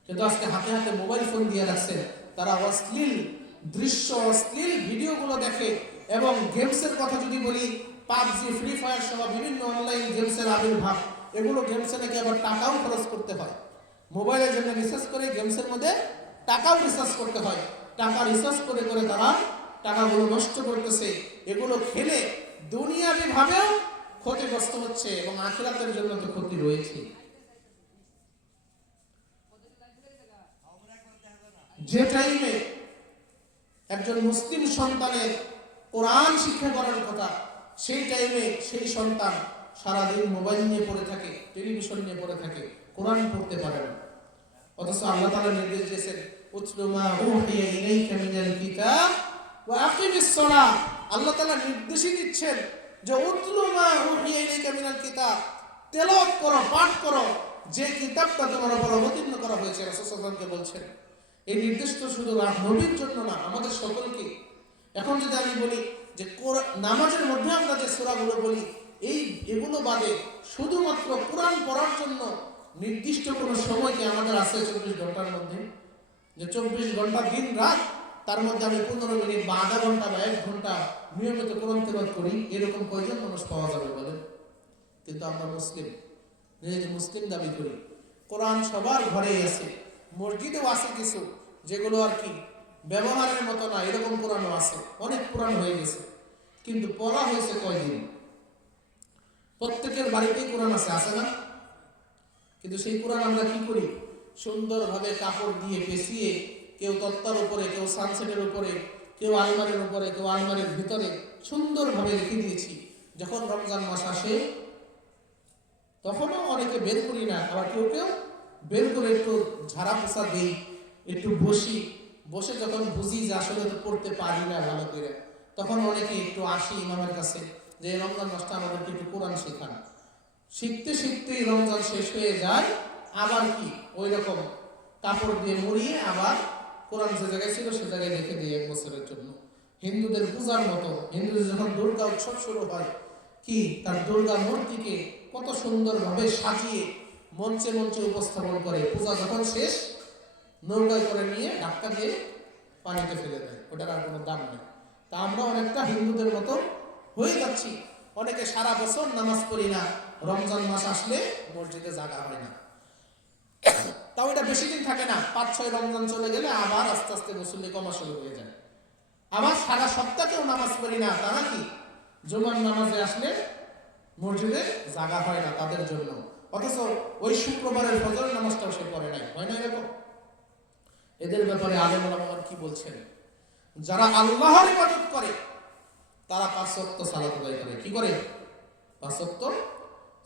কিন্তু আজকে হাতে হাতে মোবাইল ফোন দিয়ে রাখছেন, তারা অশ্লীল দৃশ্য, অশ্লীল ভিডিওগুলো দেখে। এবং গেমসের কথা যদি বলি, পাবজি, ফ্রি ফায়ার সহ বিভিন্ন অনলাইন গেমসের আবির্ভাব, এগুলো গেমসে নাকি আবার টাকাও খরচ করতে হয়। মোবাইলের জন্য রিসার্চ করে গেমসের মধ্যে টাকাও রিসার্চ করতে হয়। টাকা রিসার্চ করে করে তারা টাকাগুলো নষ্ট করতেছে। এগুলো খেলে দুনিয়াবি ভাবেও ক্ষতিগ্রস্ত হচ্ছে এবং আখিরাতের জন্য তো ক্ষতি রয়েছে। যে টাইমে একজন মুসলিম সন্তানের কোরআন শিক্ষা করার কথা, সেই টাইমে সেই সন্তান সারাদিন মোবাইল নিয়ে পড়ে থাকে, টেলিভিশন নিয়ে পড়ে থাকে, কোরআন পড়তে পারে না। অথচ আল্লাহ তাআলা নির্দেশ দিয়েছেন উতলু মা উহিয়া ইলাইকা মিনাল কিতাব ওয়া আকিমিস সালাহ। আল্লাহ তাআলা নির্দেশই দিচ্ছেন যে উতলু মা উহিয়া ইলাইকা মিনাল কিতাব, তেলাওয়াত করো, পাঠ করো যে কিতাবটা তোমার উপর অবতীর্ণ করা হয়েছে। রাসূল সাল্লাল্লাহু আলাইহি ওয়াসাল্লামকে বলছেন। এই নির্দেশ তো শুধু নবীর জন্য না, আমাদের সকলকে। এখন যদি আমি বলি যে নামাজের মধ্যে আমরা যে সূরাগুলো বলি, এগুলো বাদে শুধুমাত্র কোরআন পড়ার জন্য নির্দিষ্ট কোনো সময় কি আমাদের আছে 24 ঘন্টার মধ্যে? যে 24 ঘন্টা দিন রাত, তার মধ্যে আমি 15 মিনিট বা আধা ঘন্টা বা 1 ঘন্টা নিয়মিত কোরআন তেলাওয়াত করি, এরকম কয়জন মানুষ পাওয়া যাবে বলেন? কিন্তু আমরা মুসলিম, নিজেকে মুসলিম দাবি করি। কোরআন সবার ঘরেই আছে, মসজিদেও আছে কিছু যেগুলো আর কি ব্যবহারের মতো না, এরকম কোরআনও আছে, অনেক কোরআন হয়ে গেছে। কিন্তু পড়া হয়েছে কয়দিন? প্রত্যেকের বাড়িতেই কোরআন আছে, আছে না? কিন্তু সেই কোরআন আমরা কি করি? সুন্দরভাবে কাপড় দিয়ে পেঁচিয়ে, কেউ তক্তার উপরে, কেউ সানসেটের উপরে, কেউ আলমারির উপরে, কেউ আলমারির ভিতরে সুন্দরভাবে রেখে দিয়েছি। যখন রমজান মাস আসে তখনও অনেকে বের করি না, আবার কেউ কেউ বের করে একটু ঝাড়া পোছা দিই, একটু বসে যখন বুঝি যে আসলে তো পড়তে পারি না ভালো করে, তখন অনেকে একটু আসি ইমামের কাছে যে রমজান মাসটা আমাদেরকে একটু কোরআন শেখান। শিখতে শিখতেই রমজান শেষ হয়ে যায়, আবার কি ওই রকম কাপড় দিয়ে মুড়িয়ে আবার কোরআন যে জায়গায় ছিল সে জায়গায় রেখে দিই 1 বছরের জন্য। হিন্দুদের পূজার মতো, হিন্দুদের যখন দুর্গা উৎসব শুরু হয়, কি তার দুর্গা মূর্তিকে কত সুন্দরভাবে সাজিয়ে মঞ্চে মঞ্চে উপস্থাপন করে, পূজা যখন শেষ নৌকায় করে নিয়ে ধাক্কা দিয়ে পানিতে ফেলে দেয়, ওটার আর কোনো দাম নেই। তা আমরা অনেকটা হিন্দুদের মতো হয়ে যাচ্ছি। অনেকে সারা বছর নামাজ পড়ি না, রমজান মাস আসলে মসজিদে জাগা হয় না। তাও এটা বেশি দিন থাকে না, 5-6 রমজান চলে গেলে আবার আস্তে আস্তে মুসল্লি কমা শুরু হয়ে যায়। আবার সারা সপ্তাহেও নামাজ পড়ি না, তারা কি জুমার নামাজে আসলে মসজিদে জাগা হয় না তাদের জন্য, অথচ ওই শুক্রবারের ফজরের নামাজটাও সে পড়ে নাই। হয় না এরকম? এদের ব্যাপারে আলেম ওলামা কি বলছেন? যারা আল্লাহর ইবাদত করে তারা 5 ওয়াক্ত সালাত আদায় করে। কি করে? 5 ওয়াক্ত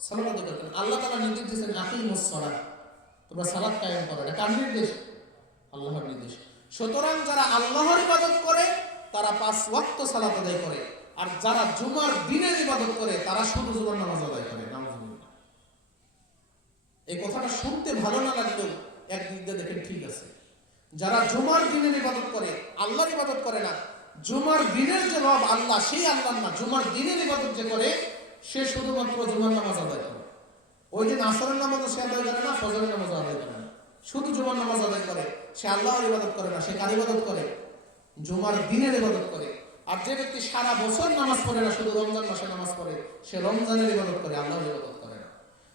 সালাত আদায় করতেন। আল্লাহ তাআলা নির্দেশ দিয়েছেন আকিমুস সালাত, তোমরা সালাত কায়েম করো। এটা কার নির্দেশ? আল্লাহর নির্দেশ। সুতরাং যারা আল্লাহর ইবাদত করে তারা 5 ওয়াক্ত সালাত আদায় করে, আর যারা জুমার দিনের ইবাদত করে তারা শুধু জুমার নামাজ আদায় করে। নাউজুবিল্লাহ। এই কথাটা শুনতে ভালো না লাগলেও একদিক দিয়ে দেখেন ঠিক আছে। যারা জুমার দিনের ইবাদত করে, আল্লাহর ইবাদত করে না, জুমার দিনের যে রব আল্লাহ সেই আল্লাহ না, জুমার দিনের ইবাদত যে করে সে শুধুমাত্র জুমার নামাজ আদায় করে। ওই দিন আসরের নামাজও সে আদায় করে না, ফজরের নামাজও আদায় করে না, শুধু জুমার নামাজ আদায় করে। সে আল্লাহর ইবাদত করে না, সে কার ইবাদত করে? জুমার দিনের ইবাদত করে। আর যে ব্যক্তি সারা বছর নামাজ পড়ে না, শুধু রমজান মাসে নামাজ পড়ে, সে রমজানের ইবাদত করে, আল্লাহর ইবাদত করে না।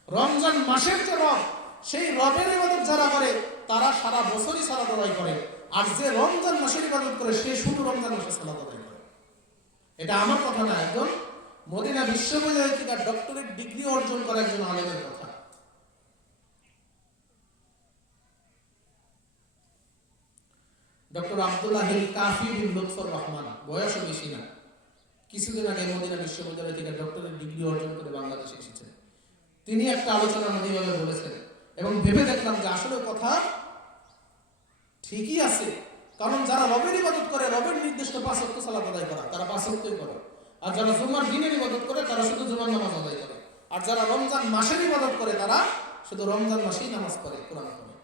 রমজান মাসের যে রব, সেই রবের ইবাদত যারা করে তারা সারা বছরই সালাত আদায় করে, আর যে রমজান মাসের ইবাদত করে সে শুধু রমজান মাসে সালাত আদায় করে। এটা আমার কথা না, একজন মদিনা বিশ্ববিদ্যালয় থেকে ডক্টরেট ডিগ্রি অর্জন করা একজন আলেমের কথা। ডক্টর আব্দুল্লাহ কাফি বিন লুৎফর রহমান, বয়সও বেশি না, কিছুদিন আগে মদিনা বিশ্ববিদ্যালয় থেকে ডক্টরেট ডিগ্রি অর্জন করে বাংলাদেশে এসেছেন। তিনি একটা আলোচনা মধ্যে বলেছেন এবং ভেবে দেখলাম যে আসলে কথা ঠিকই আছে। কারণ যারা রবের ইবাদত করে, রবের নির্দিষ্ট 5 ওয়াক্ত সালাত আদায় করা, তারা 5 ওয়াক্তই করে। আর যারা জুমার দিনের ইবাদত করে তারা শুধু জুমার নামাজ আদায় করে। আর যারা রমজান মাসের ইবাদত করে তারা শুধু রমজান মাসেই নামাজ পড়ে, কোরআন পড়ে।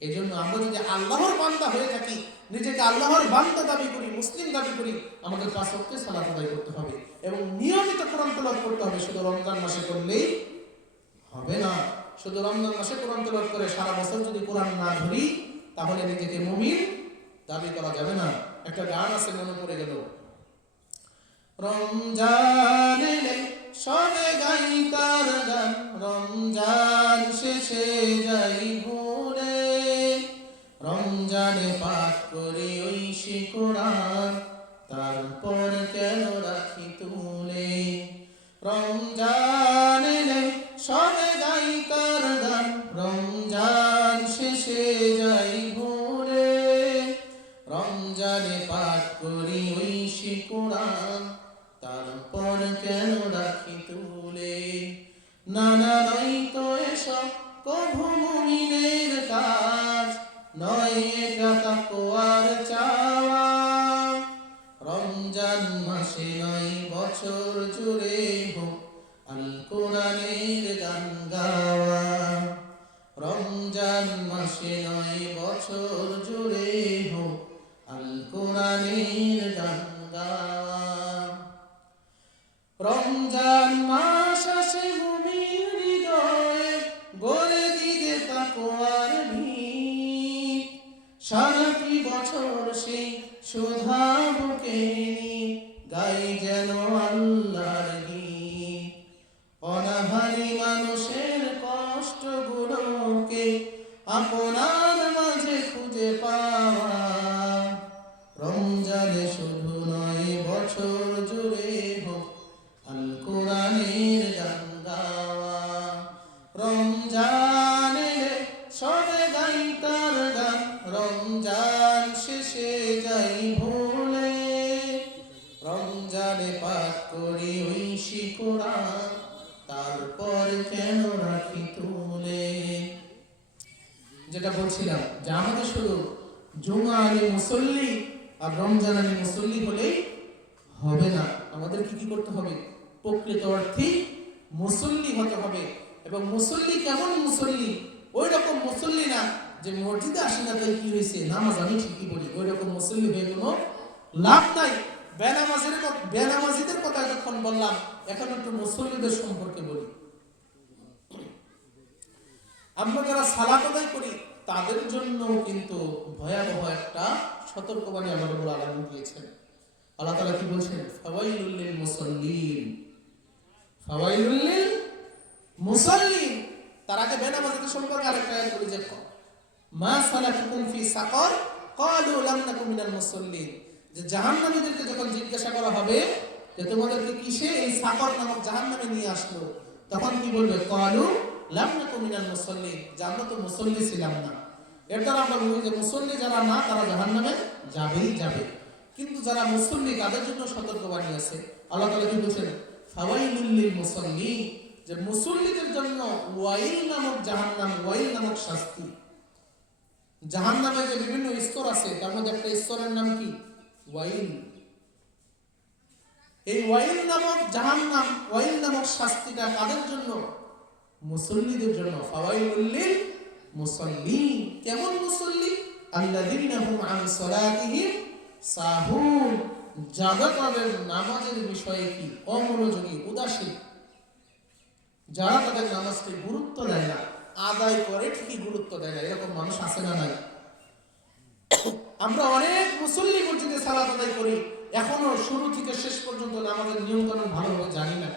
এই জন্য আমরা যদি আল্লাহর বান্দা হয়ে থাকি, নিজেকে আল্লাহর বান্দা দাবি করি, মুসলিম দাবি করি, আমাদের 5 ওয়াক্তে সালাত আদায় করতে হবে এবং নিয়মিত কোরআন তেলাওয়াত করতে হবে। শুধু রমজান মাসে করলেই হবে না। শুধু রমজান মাসে কোরআন তেলাওয়াত করে সারা বছর যদি কোরআন না ধরি তাহলে নিজেকে মুমিন দাবি করা যাবে না। একটা গান আছে, মনে পড়ে গেল, রমজান এলে সবে গাই তার গান, রমজান শেষে যাই ভুলে, রমজানে পাঠ করি ঐশী কোরআন, তারপর কেন রাখি তুলে। রমজান এলে সবে গাই তার গান, রমজান শেষে যাই ভুলে, রমজানে পাঠ করি ঐশী কোরআন, তারপর কেন রাখি তুলে। না না নয় তো এসব কভু মুমিনের কাজ, নয় এটা তাকওয়ার চাওয়া, রমজান মাসে নয় বছর জুড়ে হোক আল কোরআনের গান গাওয়া, রমজান মাসে নয় বছর জুড়ে হোক আল কোরআনের গান গাওয়া। রমজান মাস আসে মুমিন হৃদয়ে গড়ে দিতে তাকওয়ার ভিত, সারাটি বছর সেই সুধা বুকে গাই যেন আল্লাহর গীত, অনাহারি মানুষের কষ্টগুলোকে আপনার মাঝে খুঁজে পাওয়া, রমজানে শুধু নয় বছর জুড়ে হোক আল কোরআনের গান গাওয়া। রমজান এলে সবে গাই তার গান, রমজান শেষে যাই ভুলে, রমজানে পাঠ করি ঐশী কোরআন, তারপর কেন রাখি তুলে। যেটা বলছিলাম যে আমাদের শুধু জুমা আলী মুসল্লি আর রমজান আলী মুসল্লি হলেই হবে না, আমাদের কি করতে হবে? প্রকৃত অর্থে মুসল্লি হতে হবে। এবং মুসল্লি কেমন মুসল্লি? ওই রকম মুসল্লি না যে মসজিদে আসি না তাই কি হয়েছে, নামাজ আমি ঠিকই পড়ি, ওই রকম মুসল্লি হয়ে কোনো লাভ নাই। বেনামাজিদের কথা যখন বললাম, এখন একটু মুসল্লিদের সম্পর্কে বলি। আমরা যারা সালাত আদায় করি তাদের জন্য কিন্তু ভয়াবহ একটা সতর্কবাণী আল্লাহ রাব্বুল আলামিন দিয়েছেন। আল্লাহ তাআলা কি বলছেন? ফাওয়াইলুল লিল মুসাল্লিন, ফাওয়াইলুল লিল মুসাল্লিন। তার আগে বেনামাজিদের সম্পর্কে আরেকটা আয়াত বলে যে মা সালাকুকুম ফি সাকার ক্বালু লাম নাকু মিনাল মুসাল্লিন, যে জাহান্নামীদেরকে যখন জিজ্ঞাসা করা হবে যে তোমাদেরকে কিসে এই সাকর নামক জাহান্নামে নিয়ে আসলো, তখন কি বলবে? ক্বালু লাম নাকু মিনাল মুসাল্লিন, যে আমরা তো মুসল্লি ছিলাম না। এর দ্বারা আমরা বলি যে মুসল্লি যারা না তারা জাহান্নামে যাবেই যাবে, কিন্তু যারা মুসল্লি তাদের জন্য সতর্কবাণী আছে। আল্লাহ তাআলা কি বলেন? ফাওয়াইলুল লিল মুসাল্লিন, যে মুসল্লিদের জন্য ওয়াইল নামক জাহান্নাম, ওয়াইল নামক শাস্তি। জাহান্নামে যে বিভিন্ন স্তর আছে তার মধ্যে একটা স্তরের নাম কি? ওয়াইল। এই ওয়াইল নামক জাহান্নাম, ওয়াইল নামক শাস্তিটা কাদের জন্য? মুসল্লিদের জন্য। ফাওয়াইলুল লিল মুসাল্লিন। কেমন মুসল্লি? আল্লাযীনা হুম আন সালাতিহিম সাহুন, যারা তাদের নামাজের বিষয়ে কি অমনোযোগী, উদাসীন, যারা তাদের নামাজকে গুরুত্ব দেয় না, আদায় করে ঠিকই গুরুত্ব দেয় না, এরকম মানুষ আছে না নাই? আমরা অনেক মুসল্লি মসজিদে সালাত আদায় করি, এখনো শুরু থেকে শেষ পর্যন্ত নামাজের নিয়ম কানুন ভালোভাবে জানি না,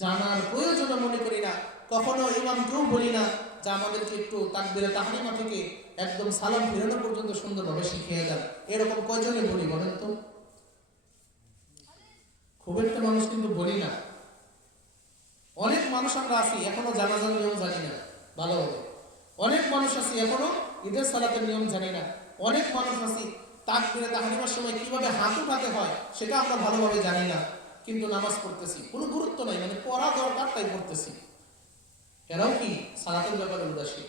জানার প্রয়োজন মনে করি না। কখনো ইমামকেও বলি না যে আমাদেরকে একটু তাকবীরে তাহরিমা থেকে একদম সালাম ফেরানো পর্যন্ত সুন্দরভাবে শিখিয়ে দেন। এরকম কয়জনে বলি বলেন তো? খুব একটা মানুষ কিন্তু বলি না। অনেক মানুষ আমরা আছি এখনো জানাজার নিয়ম জানি না ভালোভাবে। অনেক মানুষ আছি এখনো ঈদের সালাতের নিয়ম জানি না। অনেক মানুষ আছি তাকবীরে তাহরিমার সময় কিভাবে হাত উঠাতে হয় সেটা আমরা ভালোভাবে জানি না, কিন্তু নামাজ পড়তেছি, কোনো গুরুত্ব নাই, মানে পড়া দরকার তাই পড়তেছি। এরাও কি সালাতের ব্যাপারে উদাসীন।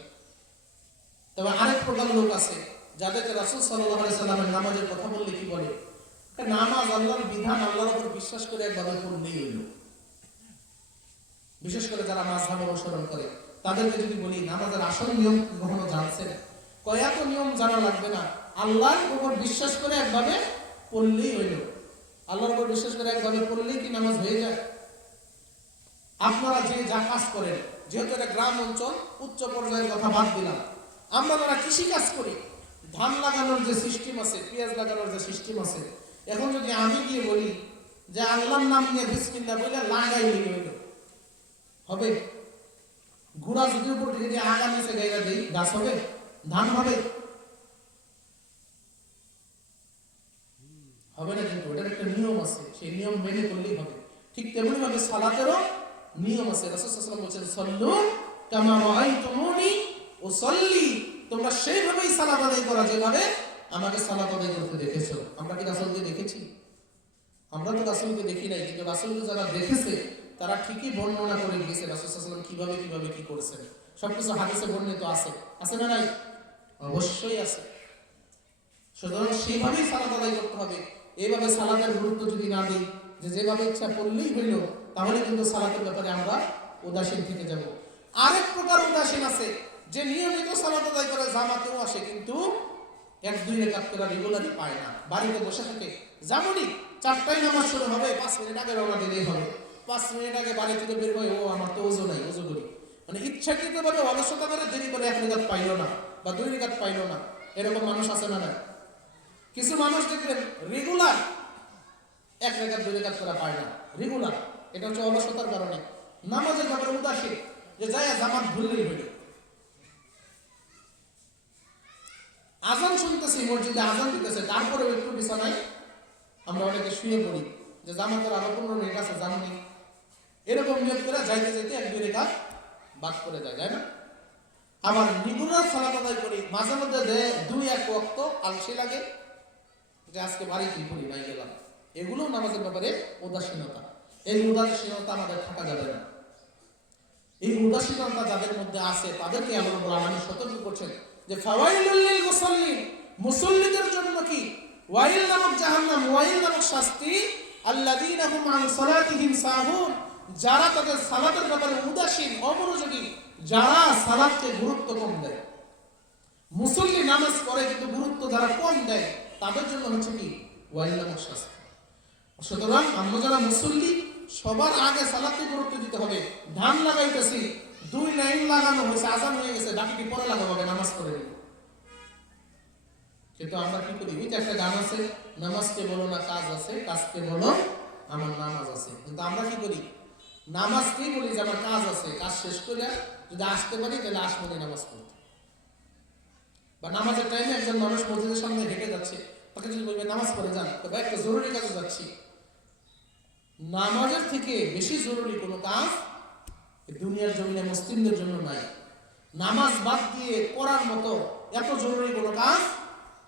তবে আরেক প্রকার লোক আছে যাদেরকে রাসূল সাল্লাল্লাহু আলাইহি সাল্লামের নামাজের কথা বললে কি বলে? নামাজ আল্লাহর বিধান, আল্লাহর উপর বিশ্বাস করে একভাবে পড়লেই হইল। বিশেষ করে যারা মাযহাব অনুসরণ করে তাদেরকে যদি বলি নামাজের আসল নিয়ম কখনো জানছেন? কয়েক নিয়ম জানা লাগবে না, আল্লাহর উপর বিশ্বাস করে একভাবে পড়লেই হইল। আল্লাহর উপর বিশ্বাস করে একভাবে পড়লেই কি নামাজ হয়ে যায়? আপনারা যে যা কাজ করেন, যেহেতু এটা গ্রাম অঞ্চল, উচ্চ পর্যায়ের কথা বাদ দিলাম, আমরা যারা কৃষি কাজ করি, ধান লাগানোর যে সিস্টেম আছে, পেঁয়াজ লাগানোর যে সিস্টেম আছে, এখন যদি আমি গিয়ে বলি যে আল্লাহর নাম নিয়ে বিসমিল্লাহ বলে লাগাই হইল, হবে? ঘোড়া যদি উপর থেকে যদি আগা নিচে গাইরা দেই, গাছ হবে? ধান হবে? হবে না। কিন্তু ওটার একটা নিয়ম আছে, সেই নিয়ম মেনে করলেই হবে। ঠিক তেমনি ভাবে সালাতেরও নিয়ম আছে। রাসূল সাল্লাল্লাহু আলাইহি ওয়াসাল্লাম বলেছেন, সাল্লু কামা রাআইতুমুনি উসাল্লি, তোমরা সেইভাবেই সালাত আদায় করা যেভাবে আমাকে সালাত আদায় করতে দেখেছো। আমরা কি রাসূলকে দেখেছি? আমরা তো রাসূলকে দেখি নাই, কিন্তু রাসূলকে যারা দেখেছে তারা ঠিকই বর্ণনা করে দিয়েছে রাসূল সাল্লাল্লাহু আলাইহি ওয়াসাল্লাম কিভাবে কিভাবে কি করেছেন। সবকিছু হাদিসে বর্ণিত আছে, আছে না নাই? অবশ্যই আছে। সুতরাং সেইভাবেই সালাত আদায় করতে হবে। এইভাবে সালাতের গুরুত্ব যদি না দিই যে যেভাবে ইচ্ছা পড়লেই হইল, তাহলে কিন্তু সালাতের ব্যাপারে আমরা উদাসীন থেকে যাব। আরেক প্রকার উদাসীন আছে যে নিয়মিত সালাত আদায় করে, জামাতেও আসে, কিন্তু এক দুই রাকাত করে রেগুলারই পায় না, বাড়িতে বসে থাকে। যেমনই 4টায় নামাজ শুরু হবে 5 মিনিট আগে রওনা দিলেই হবে, 5 মিনিট আগে বাড়ি থেকে বের হয়ে ও আমার তো ওযু নাই, ওযু করি, মানে ইচ্ছাকৃতভাবে অলসতা করে দেরি করে 1 রাকাত পাইল না বা 2 রাকাত পাইল না। এরকম মানুষ আছে না? না। কিছু মানুষ দেখবেন রেগুলার 1 রাকাত 2 রাকাত করে পায় না, রেগুলার। এটা হচ্ছে অলসতার কারণে, নামাজের ব্যাপারে উদাসীন, যে যায় জামাত ভুললেই হইল। আজান শুনতেছি, মসজিদে আজান দিতেছে, তারপরেও একটু বিছানায় আমরা অনেকে শুয়ে পড়ি যে জামাতের আরো 15 মিনিট আছে, জানি এরকম নিয়ত করে যাইতে যাইতে 1-2 রাকাত বাদ করে যায়, তাই না? আবার রেগুলার সালাত আদায় করি, মাঝে মধ্যে 2-1 ওয়াক্ত আলসি লাগে যে আজকে বাড়ি কি করি নাই গেলাম। এগুলো নামাজের ব্যাপারে উদাসীনতা। এই উদাসীনতা আমাদের থাকা যাবে না। এই উদাসীনতা যাদের মধ্যে আছে তাদেরকে আল্লাহ রাব্বুল আলামিন সতর্ক করছেন যে ফাওয়াইলুল লিল মুসাল্লিন, মুসল্লিদের জন্য কি ওয়াইল নামক জাহান্নাম, ওয়াইল নামক শাস্তি। আল্লাযীনা হুম আন সালাতিহিম সাহুন, যারা তাদের সালাতের ব্যাপারে উদাসীন, অমনোযোগী, যারা সালাতকে গুরুত্ব কম দেয়। মুসল্লি নামাজ পড়ে কিন্তু গুরুত্ব যারা কম দেয় তাদের জন্য হচ্ছে কি ওয়াইল নামক শাস্তি। সুতরাং আমরা যারা মুসল্লি সবার আগে সালাতকে গুরুত্ব দিতে হবে। ধান লাগাইতেছি, দুই লাইন লাগানো হয়েছে, আজান হয়ে গেছে, বাকিটি পরে লাগাবো, নামাজ পড়ে নিব। কিন্তু আমরা কি করি, ওই যে একটা গান আছে, নামাজকে বলো না কাজ আছে, কাজকে বলো আমার নামাজ আছে। কিন্তু আমরা কি করি, নামাজকেই বলি যে আমার কাজ আছে, কাজ শেষ করে যদি আসতে পারি তাহলে আসবো নামাজ পড়তে। বা নামাজের টাইমে একজন মানুষ মসজিদের সামনে হেঁটে যাচ্ছে, তাকে যদি বলবে নামাজ পড়ে যান, তো ভাই একটা জরুরি কাজে যাচ্ছি। নামাজের থেকে বেশি জরুরি কোনো কাজ দুনিয়ার জমিনে মুসলিমদের জন্য নাই। নামাজ বাদ দিয়ে করার মতো এত জরুরি কোনো কাজ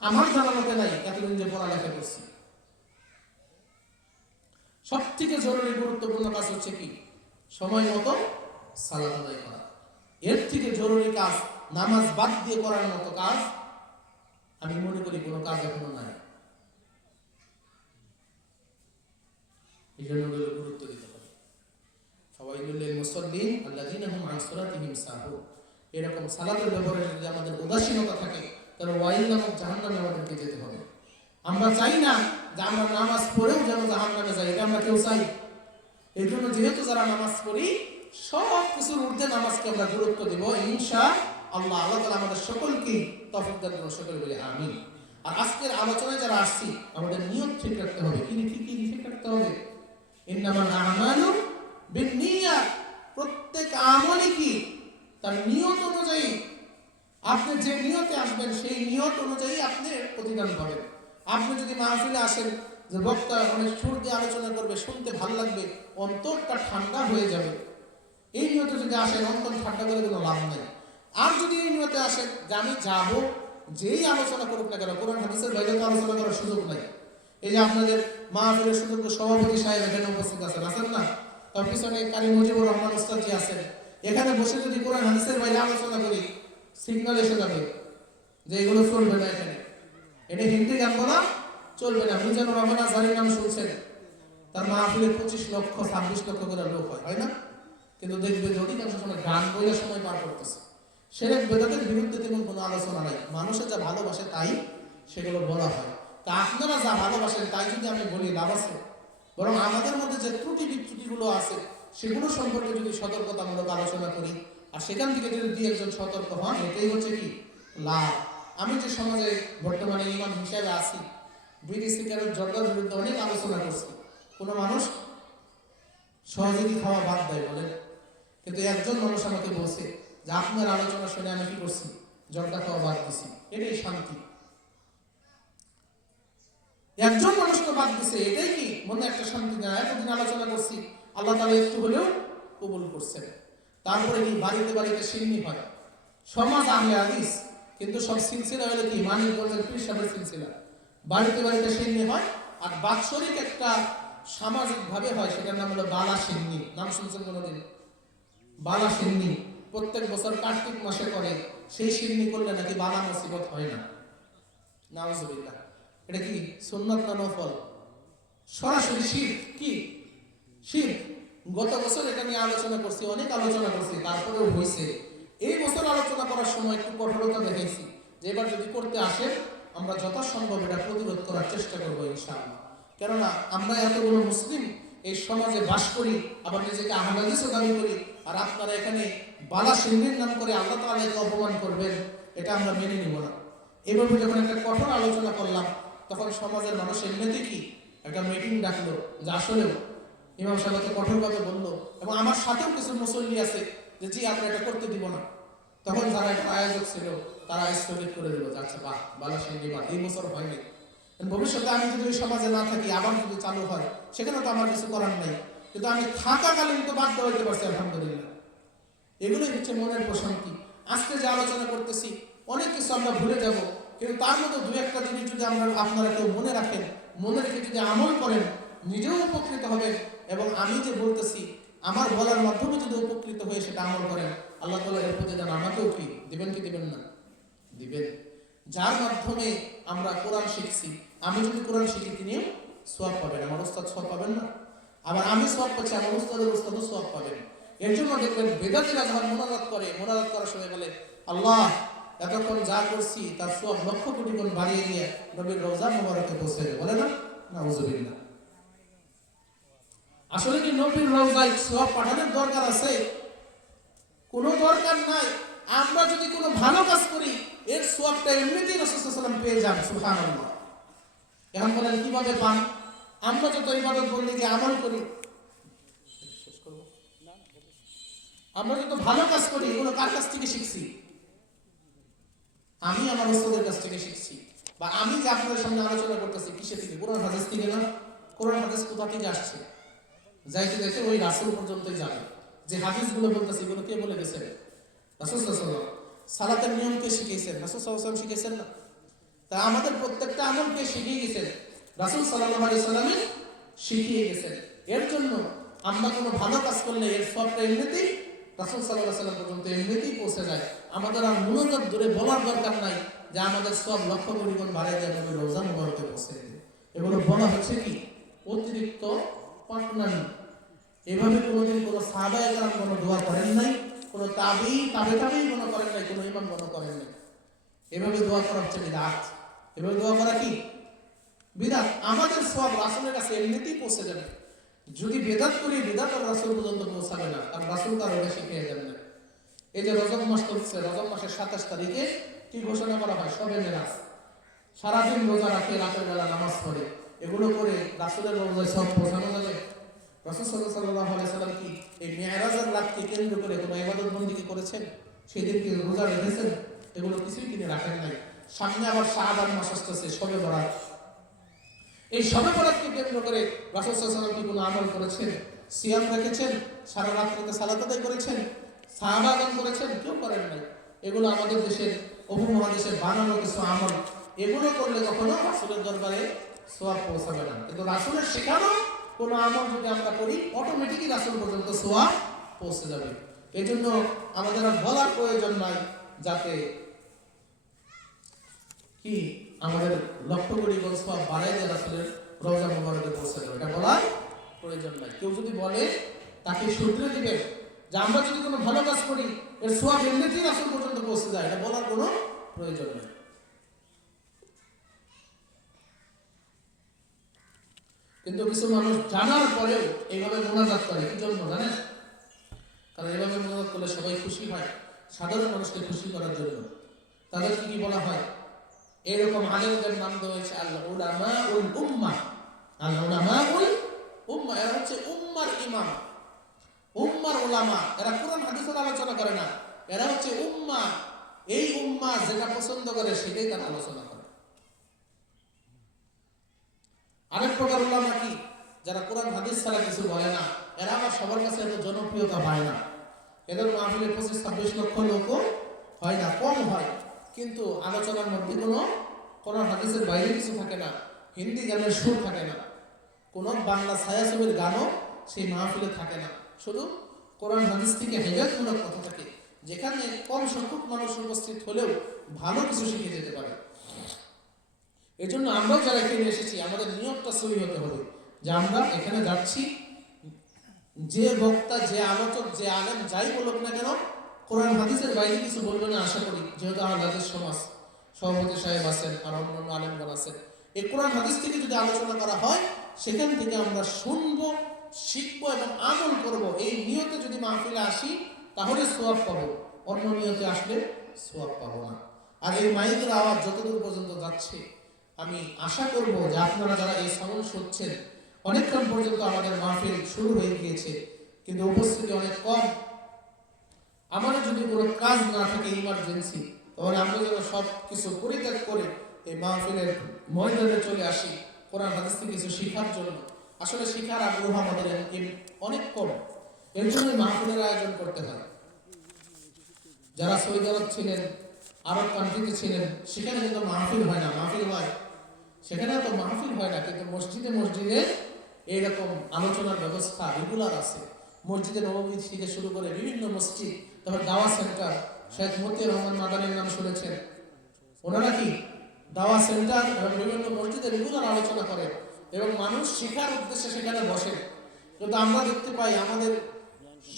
আমার জানা মতে নাই। এতদিন যে পড়ালেখা করছি, সব থেকে জরুরি গুরুত্বপূর্ণ কাজ হচ্ছে কি, সময় মতো সালাত আদায় করা। এর থেকে জরুরি কাজ নামাজ বাদ দিয়ে করার মতো কাজ আমি মনে করি কোনো কাজ এখনো নাই। এই জন্য গুরুত্ব দিতে হবে। ফাওয়াইলুল লিল মুসাল্লিন আল্লাযীনা হুম আন সালাতিহিম সাহুন। এরকম সালাতের ব্যাপারে যদি আমাদের উদাসীনতা থাকে তাহলে ওয়াইল নামক জাহান্নামে আমাদেরকে যেতে হবে। আমরা চাই না যে আমরা নামাজ পড়েও যেন জাহান্নামে যাই, এটা আমরা কেউ চাই। এই জন্য যেহেতু যারা নামাজ পড়ি সব কিছুর ঊর্ধ্বে নামাজকে আমরা গুরুত্ব দেব ইনশাআল্লাহ। আল্লাহ তাআলা আমাদের সকলকে তৌফিক দান করুন, সকলে বলি আমিন। আর আজকের আলোচনায় যারা আসছি আমাদের নিয়ত ঠিক রাখতে হবে। কি ঠিক রাখতে হবে? ইন্নামাল আমালু বিন্নিয়াত। প্রত্যেক আমলই কি তার নিয়ত অনুযায়ী, আপনি যে নিয়তে আসবেন সেই নিয়ত অনুযায়ী আপনি প্রতিদান পাবেন। আপনি যদি মাহফিলে আসেন যে বক্তা অনেক সুর দিয়ে আলোচনা করবে, শুনতে ভালো লাগবে, অন্তরটা ঠান্ডা হয়ে যাবে, এই নিয়তে যদি আসেন অন্তর ঠান্ডা করে কোনো লাভ নাই। আর যদি এই নিয়তে আসেন যে আমি যাবো, যেই আলোচনা করুক না কেন, কোরআন হাদিসের বাইরে তো আলোচনা করার সুযোগ নাই। এই যে আপনাদের মাহফিলের সুযোগ সভাপতি সাহেব এখানে উপস্থিত আছেন না, তার পিছনে কারি মুজিবুর রহমান ওস্তাদ জি আছেন। এখানে বসে যদি কোরআন হাদিসের বাইরে আলোচনা করি সিগন্যাল এসে যাবে যে এগুলো চলবে না, এখানে এটা হিন্দি গান বলা চলবে না। মিজানুর রহমান আজহারির নাম শুনছেন, তার মাহফিলে 25 লক্ষ 26 লক্ষ করে লোক হয় না? কিন্তু দেখবে যে অধিকাংশ সময় গান বইলে সময় পার করতেছে। সেরেক বেদাতের বিরুদ্ধে তেমন কোনো আলোচনা নাই, মানুষের যা ভালোবাসে তাই সেগুলো বলা হয়। তা আপনারা যা ভালোবাসেন তাই যদি আমি বলি লাভ আছে? বরং আমাদের মধ্যে যে ত্রুটি বিচ্যুতিগুলো আছে সেগুলো সম্পর্কে যদি সতর্কতামূলক আলোচনা করি আর সেখান থেকে যদি দুই একজন সতর্ক হন, এটাই হচ্ছে কি লাভ। আমি যে সমাজে বর্তমানে ইমাম হিসাবে আছি, বিড়ি সিগারেট জর্দার বিরুদ্ধে অনেক আলোচনা করছি। কোনো মানুষ সহযোগী খাওয়া বাদ দেয় বলেন, কিন্তু একজন মানুষ আমাকে বলছে যে আপনার আলোচনা শুনে আমি কি করছি, জর্দা খাওয়া বাদ দিছি। এটাই শান্তি। একজন মানুষ তো বাদ দিছে, এটাই কি মনে একটা শান্তি না? এতদিন আলোচনা করছি, আল্লাহ তাআলা একটু হলেও কবুল করছেন। তারপরে কি বাড়িতে বাড়িতে সিন্নি হয়, সমাজ আহলে হাদিস, কিন্তু সব সিলসিলা হলো কি মানিকগঞ্জের পীর সাহেবের সিলসিলা। বাড়িতে বাড়িতে সিন্নি হয়, আর বাৎসরিক একটা সামাজিক ভাবে হয়, সেটার নাম হলো বালা সিন্নি। নাম শুনছেন কোনোদিন? বালা সিন্নি প্রত্যেক বছর কার্তিক মাসে করে। সেই সিন্নি করলে নাকি বালা মুসিবত হয় না। নাউজুবিল্লাহ। এটা কি সুন্নাত না নফল? সরাসরি শিরক। কি শিরক? গত বছর এটা নিয়ে আলোচনা করছি, অনেক আলোচনা করছি, তারপরেও হয়েছে। এই বছর আলোচনা করার সময় একটু কঠোরতা দেখাইছি যে এবার যদি করতে আসে আমরা যথাসম্ভব এটা প্রতিরোধ করার চেষ্টা করবো ইনশাআল্লাহ। কেননা আমরা এতগুলো মুসলিম এই সমাজে বাস করি, আবার নিজেকে আহলে হাদিসও দাবি করি, আর আপনারা এখানে বালা সিন্নির নাম করে আল্লাহ তাআলাকে অপমান করবেন, এটা আমরা মেনে নিব না। এভাবে যখন একটা কঠোর আলোচনা করলাম তখন সমাজের মানুষ এমনিতে কি একটা মিটিং ডাকলো যে আসলেও ইমাম সাহেবকে কঠোরভাবে বললো, এবং আমার সাথেও কিছু মুসল্লি আছে যে জি আমরা এটা করতে দিব না। তখন যারা একটা আয়োজক ছিল তারা স্থগিত করে দিল, যাচ্ছে বাহ বালা সিন্নি বাদ, এই বছর হয়নি, ভবিষ্যতে আমি যদি ওই সমাজে না থাকি আবার যদি চালু হয় সেখানে তো আমার কিছু করার নেই, কিন্তু আমি থাকাকালীন তো বাধ্য হইতে পারছি আলহামদুলিল্লাহ। এগুলোই হচ্ছে মনের প্রশান্তি। আজকে যে আলোচনা করতেছি অনেক কিছু আমরা ভুলে যাব, কিন্তু তার মধ্যে দু একটা জিনিস যদি আপনারা কেউ মনে রাখেন, মনে রেখে যদি আমল করেন নিজেও উপকৃত হবেন, এবং আমি যে বলতেছি আমার বলার মাধ্যমে যদি উপকৃত হয়ে সেটা আমল করেন, আল্লাহ তাআলা এর প্রতিদান আমাকেও কি দিবেন কি দিবেন না? দিবেন। যার মাধ্যমে আমরা কোরআন শিখছি, আমি যদি কোরআন শিখি তিনিও সওয়াব পাবেন, আমার উস্তাদ সওয়াব পাবেন না? আবার আমি সওয়াব পাচ্ছি, আমার উস্তাদের উস্তাদও সওয়াব পাবেন। এর জন্য দেখবেন বেদাতীরা যখন মোনাজাত করে, মোনাজাত করার সময় বলে আল্লাহ এতক্ষণ যা করছি তার সওয়াব লক্ষ কোটি গুণ বাড়িয়ে দিয়ে নবীর রওজা মুবারকে পৌঁছে দেবে, বলে না? নাউজুবিল্লাহ। আসলে কি নবীর রওজায় সওয়াব পাঠানোর দরকার আছে? কোনো দরকার নাই। আমরা যদি কোনো ভালো কাজ করি এর সওয়াবটা এমনিতেই রাসূল সাল্লাল্লাহু আলাইহি ওয়াসাল্লাম পেয়ে যান। সুবহানাল্লাহ। এখন বলেন কিভাবে পান? আমরা যত ইবাদত বন্দেগী আমল করি, আমরা যত ভালো কাজ করি এগুলো কার কাছ থেকে শিখছি? আমি আমার উস্তাদের কাছ থেকে শিখছি, বা আমি যে আপনাদের সামনে আলোচনা করতেছি কিসে থেকে? কোরআন হাদিস থেকে না? কোরআন হাদিস কোথা থেকে আসছে? যাইতে যাইতে ওই রাসূল পর্যন্তই যাবে। যে হাদিসগুলো বলতেছি এগুলো কে বলে গেছেন? রাসূল সাল্লাল্লাহু আলাইহি ওয়াসাল্লাম। সালাতের নিয়ম কে শিখিয়েছেন? রাসূল সাল্লাল্লাহু আলাইহি ওয়াসাল্লাম শিখিয়েছেন না? তা আমাদের প্রত্যেকটা আমল কে শিখিয়ে গেছেন? রাসূল সাল্লাল্লাহু আলাইহি ওয়াসাল্লাম শিখিয়ে গেছেন। এর জন্য আমরা কোনো ভালো কাজ করলে এর সবটা এমনিতেই রাসূল সাল্লাল্লাহু আলাইহি ওয়াসাল্লাম পর্যন্ত এমনিতেই পৌঁছে যায়। আমাদের আর মনোযোগ ধরে বলার দরকার নাই যে আমাদের সব লক্ষ্য পরিমাণ বাড়ায় যায় তবে রোজা মুবারকে পৌঁছে যায়। এগুলো বলা হচ্ছে কি অতিরিক্ত পাটনানি। এভাবে কোনোদিন কোনো সাহাবায়ে কেরাম কোনো দোয়া করেন নাই, কোনো তাবেঈ কোনো করেন নাই, কোনো ইমাম কোনো করেন নাই। এভাবে দোয়া করা হচ্ছে বিদআত। এভাবে দোয়া করা কি বিদআত। আমাদের সব রাসূলের কাছে এমনিতেই পৌঁছে যাবে। যদি বিদআত করি বিদআত আর রাসূল পর্যন্ত পৌঁছাবে না, কারণ রাসূল তার ওটা শিখিয়ে যাবেন না। এই যে রজব মাস চলছে, রজব মাসের 27 তারিখে কি ঘোষণা করা হয়? শবে মেরাজ। সারাদিন রোজা রাখে, রাতের বেলা নামাজ পড়ে, এগুলো করে রাসূলের রোজায় সব পৌঁছানো যাবে? রাসূল সাল্লাল্লাহু আলাইহি সাল্লাম কি এই মিরাজের রাতকে কেন্দ্র করে কোনো ইবাদত বন্দেগী করেছেন? সেদিন কি রোজা রেখেছেন? এগুলো কিছুই তিনি রাখেন নাই। সামনে আবার শাবান মাস আসতেছে, শবে বরাত। এই শবে বরাতকে কেন্দ্র করে রাসূল সাল্লাল্লাহু আলাইহি সাল্লাম কি কোনো আমল করেছেন? সিয়াম রেখেছেন? সারা রাত্রিতে সালাত আদায় করেছেন? সাহাবাগণ করেছেন? কেউ করেন নাই। এগুলো আমাদের দেশের উপমহাদেশের বানানো কিছু আমল। এগুলো করলে কখনো রাসূলের দরবারে সওয়াব পৌঁছাবে না। কিন্তু রাসূলের শেখানো কোনো আমল যদি আমরা করি অটোমেটিকই রাসূল পর্যন্ত সওয়াব পৌঁছে যাবে। এই জন্য আমাদের আর বলার প্রয়োজন নাই যাতে কি আমাদের লক্ষ্য করি সওয়াব বাড়ায় দিয়ে রাসূলের রওজা মুবারকে পৌঁছে যাবে, এটা বলার প্রয়োজন নাই। কেউ যদি বলে তাকে শুধরে দিবে যে আমরা যদি কোনো ভালো কাজ করি এর সওয়াব এমনিতেই রাসূল পর্যন্ত পৌঁছে যায়, এটা বলার কোনো প্রয়োজন নেই। কিন্তু কিছু মানুষ জানার পরেও এইভাবে মোনাজাত করে। কি জন্য জানেন? কারণ এইভাবে মোনাজাত করলে সবাই খুশি হয়, সাধারণ মানুষকে খুশি করার জন্য। তাদেরকে কি বলা হয়? এরকম আলেমদের নাম দেওয়া হয়েছে আল উলামাউল উম্মাহ। আল উলামাউল উম্মাহ, এরা হচ্ছে উম্মার ইমাম, উম্মার উলামা। এরা কোরআন হাদিসের আলোচনা করে না, এরা হচ্ছে উম্মাহ। এই উম্মাহ যেটা পছন্দ করে সেটাই তারা আলোচনা করে। আরেক প্রকার উলামা কি? যারা কোরআন হাদিস ছাড়া কিছু বলে না, এরা আবার সবার কাছে এত জনপ্রিয়তা পায় না। এদের মাহফিলে 25-26 লক্ষ লোকও হয় না, কম হয়, কিন্তু আলোচনার মধ্যে কোনো কোরআন হাদিসের বাইরে কিছু থাকে না, হিন্দি গানের সুর থাকে না, কোনো বাংলা ছায়াছবির গানও সেই মাহফিলে থাকে না। শুধু কোরআন হাদিস থেকে হেদায়েতমূলক কথা থাকে, যেখানে কম সংখ্যক মানুষ উপস্থিত হলেও ভালো কিছু শিখে যেতে পারে। এই জন্য আমরাও যারা এখানে এসেছি আমাদের নিয়তটা সহি হতে হবে যে আমরা এখানে যাচ্ছি, যে বক্তা, যে আলোচক, যে আলেম যাই বলুক না কেন কোরআন হাদিসের বাইরে কিছু বলবে না আশা করি। যেহেতু আমাদের সমাজ সভাপতি সাহেব আছেন আর অন্যান্য আলেমগণ আছেন, এই কোরআন হাদিস থেকে যদি আলোচনা করা হয় সেখান থেকে আমরা শুনবো, শিখবো এবং আমল করবো। এই নিয়তে যদি মাহফিলে আসি তাহলে সওয়াব পাবো, অন্য নিয়তে আসলে সওয়াব পাবো না। আর এই মাইকের আওয়াজ যতদূর পর্যন্ত যাচ্ছে আমি আশা করব যে আপনারা যারা এই সাউন্ড শুনছেন, অনেকক্ষণ পর্যন্ত আমাদের মাহফিল শুরু হয়ে গিয়েছে কিন্তু উপস্থিতি অনেক কম। আমাদের যদি কোনো কাজ না থাকে ইমার্জেন্সি, তাহলে আমরা যেন সব কিছু পরিত্যাগ করে এই মাহফিলের ময়দানে চলে আসি কোরআন হাদিস থেকে কিছু শেখার জন্য। আসলে শেখার আগ্রহ আমাদের অনেক কম, এর জন্য মাহফিলের আয়োজন করতে হয়। যারা সৌদি আরব ছিলেন, আরব কান্ট্রিতে ছিলেন, সেখানে কিন্তু মাহফিল হয় না, মাহফিল হয় সেখানে তো মাহফিল হয় না, কিন্তু মসজিদে মসজিদে এইরকম আলোচনার ব্যবস্থা রেগুলার আছে। মসজিদে নববী থেকে শুরু করে বিভিন্ন মসজিদ, তারপর দাওয়া সেন্টার, শেখ মতিউর রহমান মাদানির নাম শুনেছেন, ওনারা কি দাওয়া সেন্টার এবং বিভিন্ন মসজিদে রেগুলার আলোচনা করেন এবং মানুষ শেখার উদ্দেশ্যে সেখানে বসে। কিন্তু আমরা দেখতে পাই আমাদের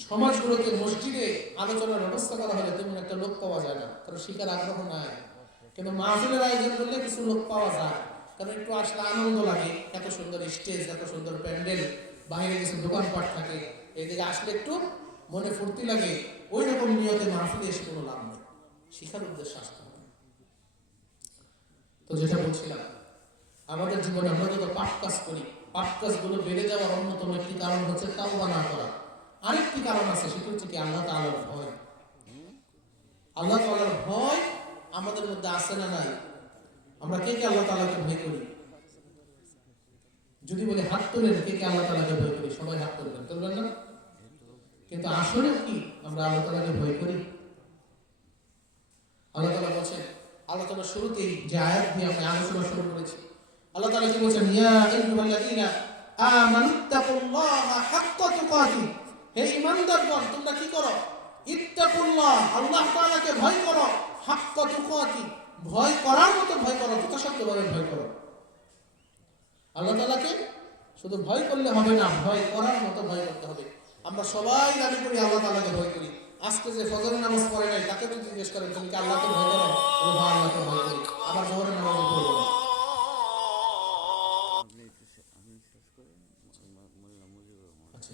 সমাজগুলোতে মসজিদে আলোচনার ব্যবস্থা করা হলে তেমন একটা লোক পাওয়া যায় না, কারণ শিখার আগ্রহ নাই। কিন্তু মাহফিলের আয়োজন করলে কিছু লোক পাওয়া যায়, কারণ একটু আসলে আনন্দ লাগে, এত সুন্দর স্টেজ, এত সুন্দর প্যান্ডেল, বাইরে কিছু দোকানপাট থাকে, এদিকে আসলে একটু মনে ফুর্তি লাগে, ওই রকম নিয়তে মাহফিলে এসে কোনো লাভ নেই, শিখার উদ্দেশ্যে আসতে হবে। তো যেটা বলছিলাম, আমাদের জীবনে আমরা যত পাপ কাজ করি, পাপ কাজগুলো বেড়ে যাওয়ার অন্যতম একটি কারণ হচ্ছে তাওবা না করা। আরেকটি কারণ আছে, সেটা হচ্ছে কি আল্লাহ তাআলার ভয়। আল্লাহ তাআলার ভয় আমাদের মধ্যে আছে না নাই? আমরা কে কে আল্লাহ তাআলাকে ভয় করি? যদি বলে হাত তোলেন, কে কে আল্লাহ তাআলাকে ভয় করি? সবাই হাত তুলবেন, তুলবেন না? কিন্তু আসলে কি আমরা আল্লাহ তাআলাকে ভয় করি? আল্লাহ তাআলা বলেন, আল্লাহ তাআলা শুরুতেই যে আয়াত দিয়ে আমরা আলোচনা শুরু করেছি, আল্লাহ তাআলা কি বলেন? ইয়া আইয়ুহাল্লাযীনা আমানুত্তাকুল্লাহা হাক্কা তুকাতিহ, হে ঈমানদারগণ তোমরা কি করো? ইত্তাকুল্লাহ, আল্লাহ তাআলাকে ভয় করো, হাক্কা তুকাতিহ, ভয় করার মতো ভয় করো, যথাসাধ্যভাবে ভয় করো। আল্লাহ তাআলাকে শুধু ভয় করলে হবে না, ভয় করার মতো ভয় করতে হবে। আমরা সবাই দাবি করি আল্লাহ তাআলাকে ভয় করি। আজকে যে ফজরের নামাজ পড়ে নাই, তাকে যদি জিজ্ঞেস করেন তুমি কি আল্লাহকে ভয় করো? ও হ্যাঁ, আল্লাহকে ভয় করি। আবার জোহরের নামাজ পড়বো না। আচ্ছা,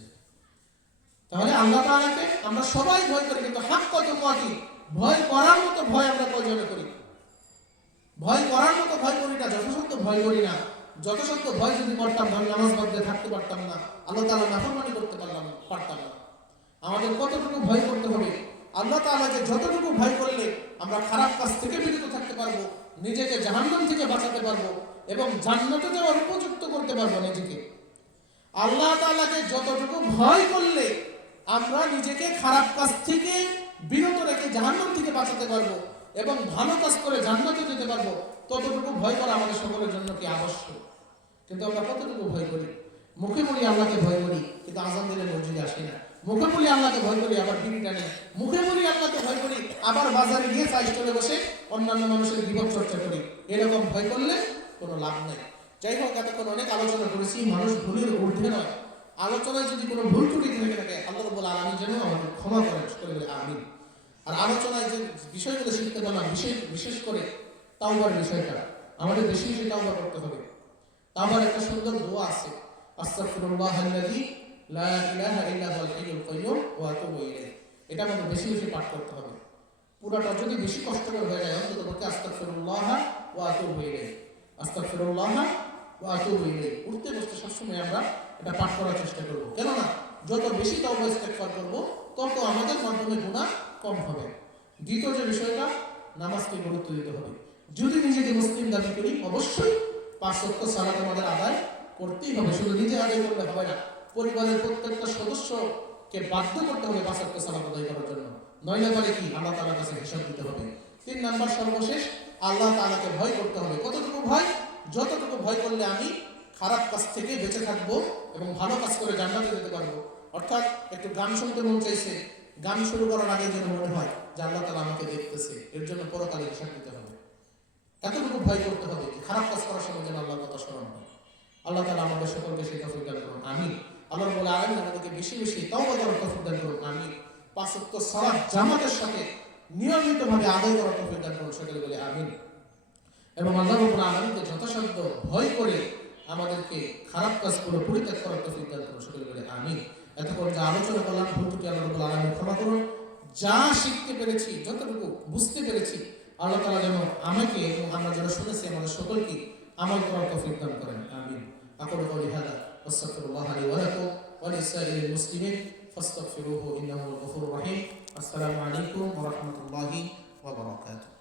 তাহলে আল্লাহ তাআলাকে আমরা সবাই ভয় করি, কিন্তু হাক্কা তুকাতিহ, ভয় করার মতো ভয় আমরা কয়জনে করি? ভয় করার মতো ভয় করি না, যথাসাধ্য ভয় করি না। যথাসাধ্য ভয় যদি করতাম, আমি নামাজ বাদ দিয়ে থাকতে পারতাম না, আল্লাহ তাআলা নাফরমানি করতে পারতাম না। আমাদের কতটুকু ভয় করতে হবে? আল্লাহ তাআলাকে যতটুকু ভয় করলে আমরা খারাপ কাজ থেকে বিরত থাকতে পারবো, নিজেকে জাহান্নাম থেকে বাঁচাতে পারবো এবং জান্নাতে যাওয়ার উপযুক্ত করতে পারবো নিজেকে। আল্লাহ তাআলাকে যতটুকু ভয় করলে আমরা নিজেকে খারাপ কাজ থেকে বিরত রেখে জাহান্নাম থেকে বাঁচাতে পারবো এবং ভালো কাজ করে জান্নাতে যেতে পারবো, ততটুকু ভয় করা আমাদের সকলের জন্য কি আবশ্যক। কিন্তু আমরা কতটুকু ভয় করি? মুখে বলি আল্লাহকে ভয় করি, কিন্তু আযান দিলে মসজিদে আসি না। মুখে বলি আল্লাহকে ভয় করি, আবার বিড়ি টানি। মুখে বলি আল্লাহকে ভয় করি, আবার বাজারে গিয়ে চা স্টলে বসে অন্যান্য মানুষের বিপদ চর্চা করি। এরকম ভয় করলে কোনো লাভ নেই। যাই হোক, এতক্ষণ অনেক আলোচনা করেছি, মানুষ ভুলের ঊর্ধ্বে নয়। আলোচনায় যদি কোনো ভুল ত্রুটি থেকে থাকে, আল্লাহ রাব্বুল আলামিন যেন আমাদের ক্ষমা করেন, সকলে বলে আমিন। আর আলোচনায় যে বিষয়গুলো শিখতে পারলাম, বিশেষ করে তাওবার বিষয়টা, আমাদের বেশি বেশি তাওবা করতে হবে। তাওবার একটা সুন্দর দোয়া আছে, আস্তাগফিরুল্লাহাল্লাযী লা ইলাহা ইল্লা হুয়াল হাইয়ুল কাইয়্যুম ওয়া আতুবু ইলাইহি। এটা আমাদের বেশি বেশি পাঠ করতে হবে। পুরোটা যদি বেশি কষ্টকর হয়ে যায়, অন্তত পক্ষে আস্তাগফিরুল্লাহ ওয়া আতুবু ইলাইহি, আস্তাগফিরুল্লাহ ওয়া আতুবু ইলাইহি উঠতে বসতে সবসময় আমরা এটা পাঠ করার চেষ্টা করব। কেননা যত বেশি তাওবা ইস্তেগফার করব, তত আমাদের মাধ্যমে গুনাহ কম হবে। দ্বিতীয় যে বিষয়টা, নামাজকে গুরুত্ব দিতে হবে। যদি নিজেকে মুসলিম দাবি করি, অবশ্যই 5 ওয়াক্ত সালাত আমাদের আদায় করতেই হবে। শুধু নিজে আদায় করলে হবে না, পরিবারের প্রত্যেকটা সদস্যকে বাধ্য করতে হবে 5 ওয়াক্ত সালাত আদায় করার জন্য। নইলে বলে কি আল্লাহ তাআলার কাছে হিসাব দিতে হবে। 3 নাম্বার সর্বশেষ, আল্লাহ তাআলাকে ভয় করতে হবে। কতটুকু ভয়? যতটুকু ভয় করলে আমি খারাপ কাজ থেকে বেঁচে থাকবো এবং ভালো কাজ করে জান্নাতে যেতে পারবো। অর্থাৎ একটু গান শুনতে মন চাইছে, গান শুরু করার আগে যেন মনে হয় যে আল্লাহ তাআলা আমাকে দেখতেছে, এর জন্য পরকালে হিসাব দিতে হবে। এতটুকু ভয় করতে হবে যে খারাপ কাজ করার সময় যেন আল্লাহর কথা স্মরণ হয়। আল্লাহ তাআলা আমাদের সকলকে সেই তৌফিক দান করুন, আমিন। আল্লাহ রাব্বুল আলামিন আমাদেরকে বেশি বেশি তাওবা করার তৌফিক দান করুন, আমিন। 5 ওয়াক্ত সালাত জামাতের সাথে নিয়মিতভাবে আদায় করার তৌফিক দান করুন, সকলে বলে আমিন। এবং আল্লাহ রাব্বুল আলামিনকে যথাসাধ্য ভয় করে আমাদেরকে খারাপ কাজগুলো পরিত্যাগ করার তৌফিক দান করুন, সকলে বলে আমিন। এতক্ষণ যা আলোচনা করলাম, ভুল ত্রুটি আল্লাহ রাব্বুল আলামিন ক্ষমা করুন। যা শিখতে পেরেছি, যতটুকু বুঝতে পেরেছি, আল্লাহ তাআলা যেন আমাকে এবং আমরা যারা শুনেছি আমাদের সকলকে আমল করার তৌফিক দান করেন, আমিন। আকুলু কাউলি হাযা ওয়াস্তাগফিরুল্লাহ লি ওয়া লাকুম ওয়া লিসাইরিল মুসলিমিন ফাস্তাগফিরুহু ইন্নাহু হুয়াল গফুরুর রহিম। আসসালামু আলাইকুম ওয়া রাহমাতুল্লাহি ওয়া বারাকাতুহু।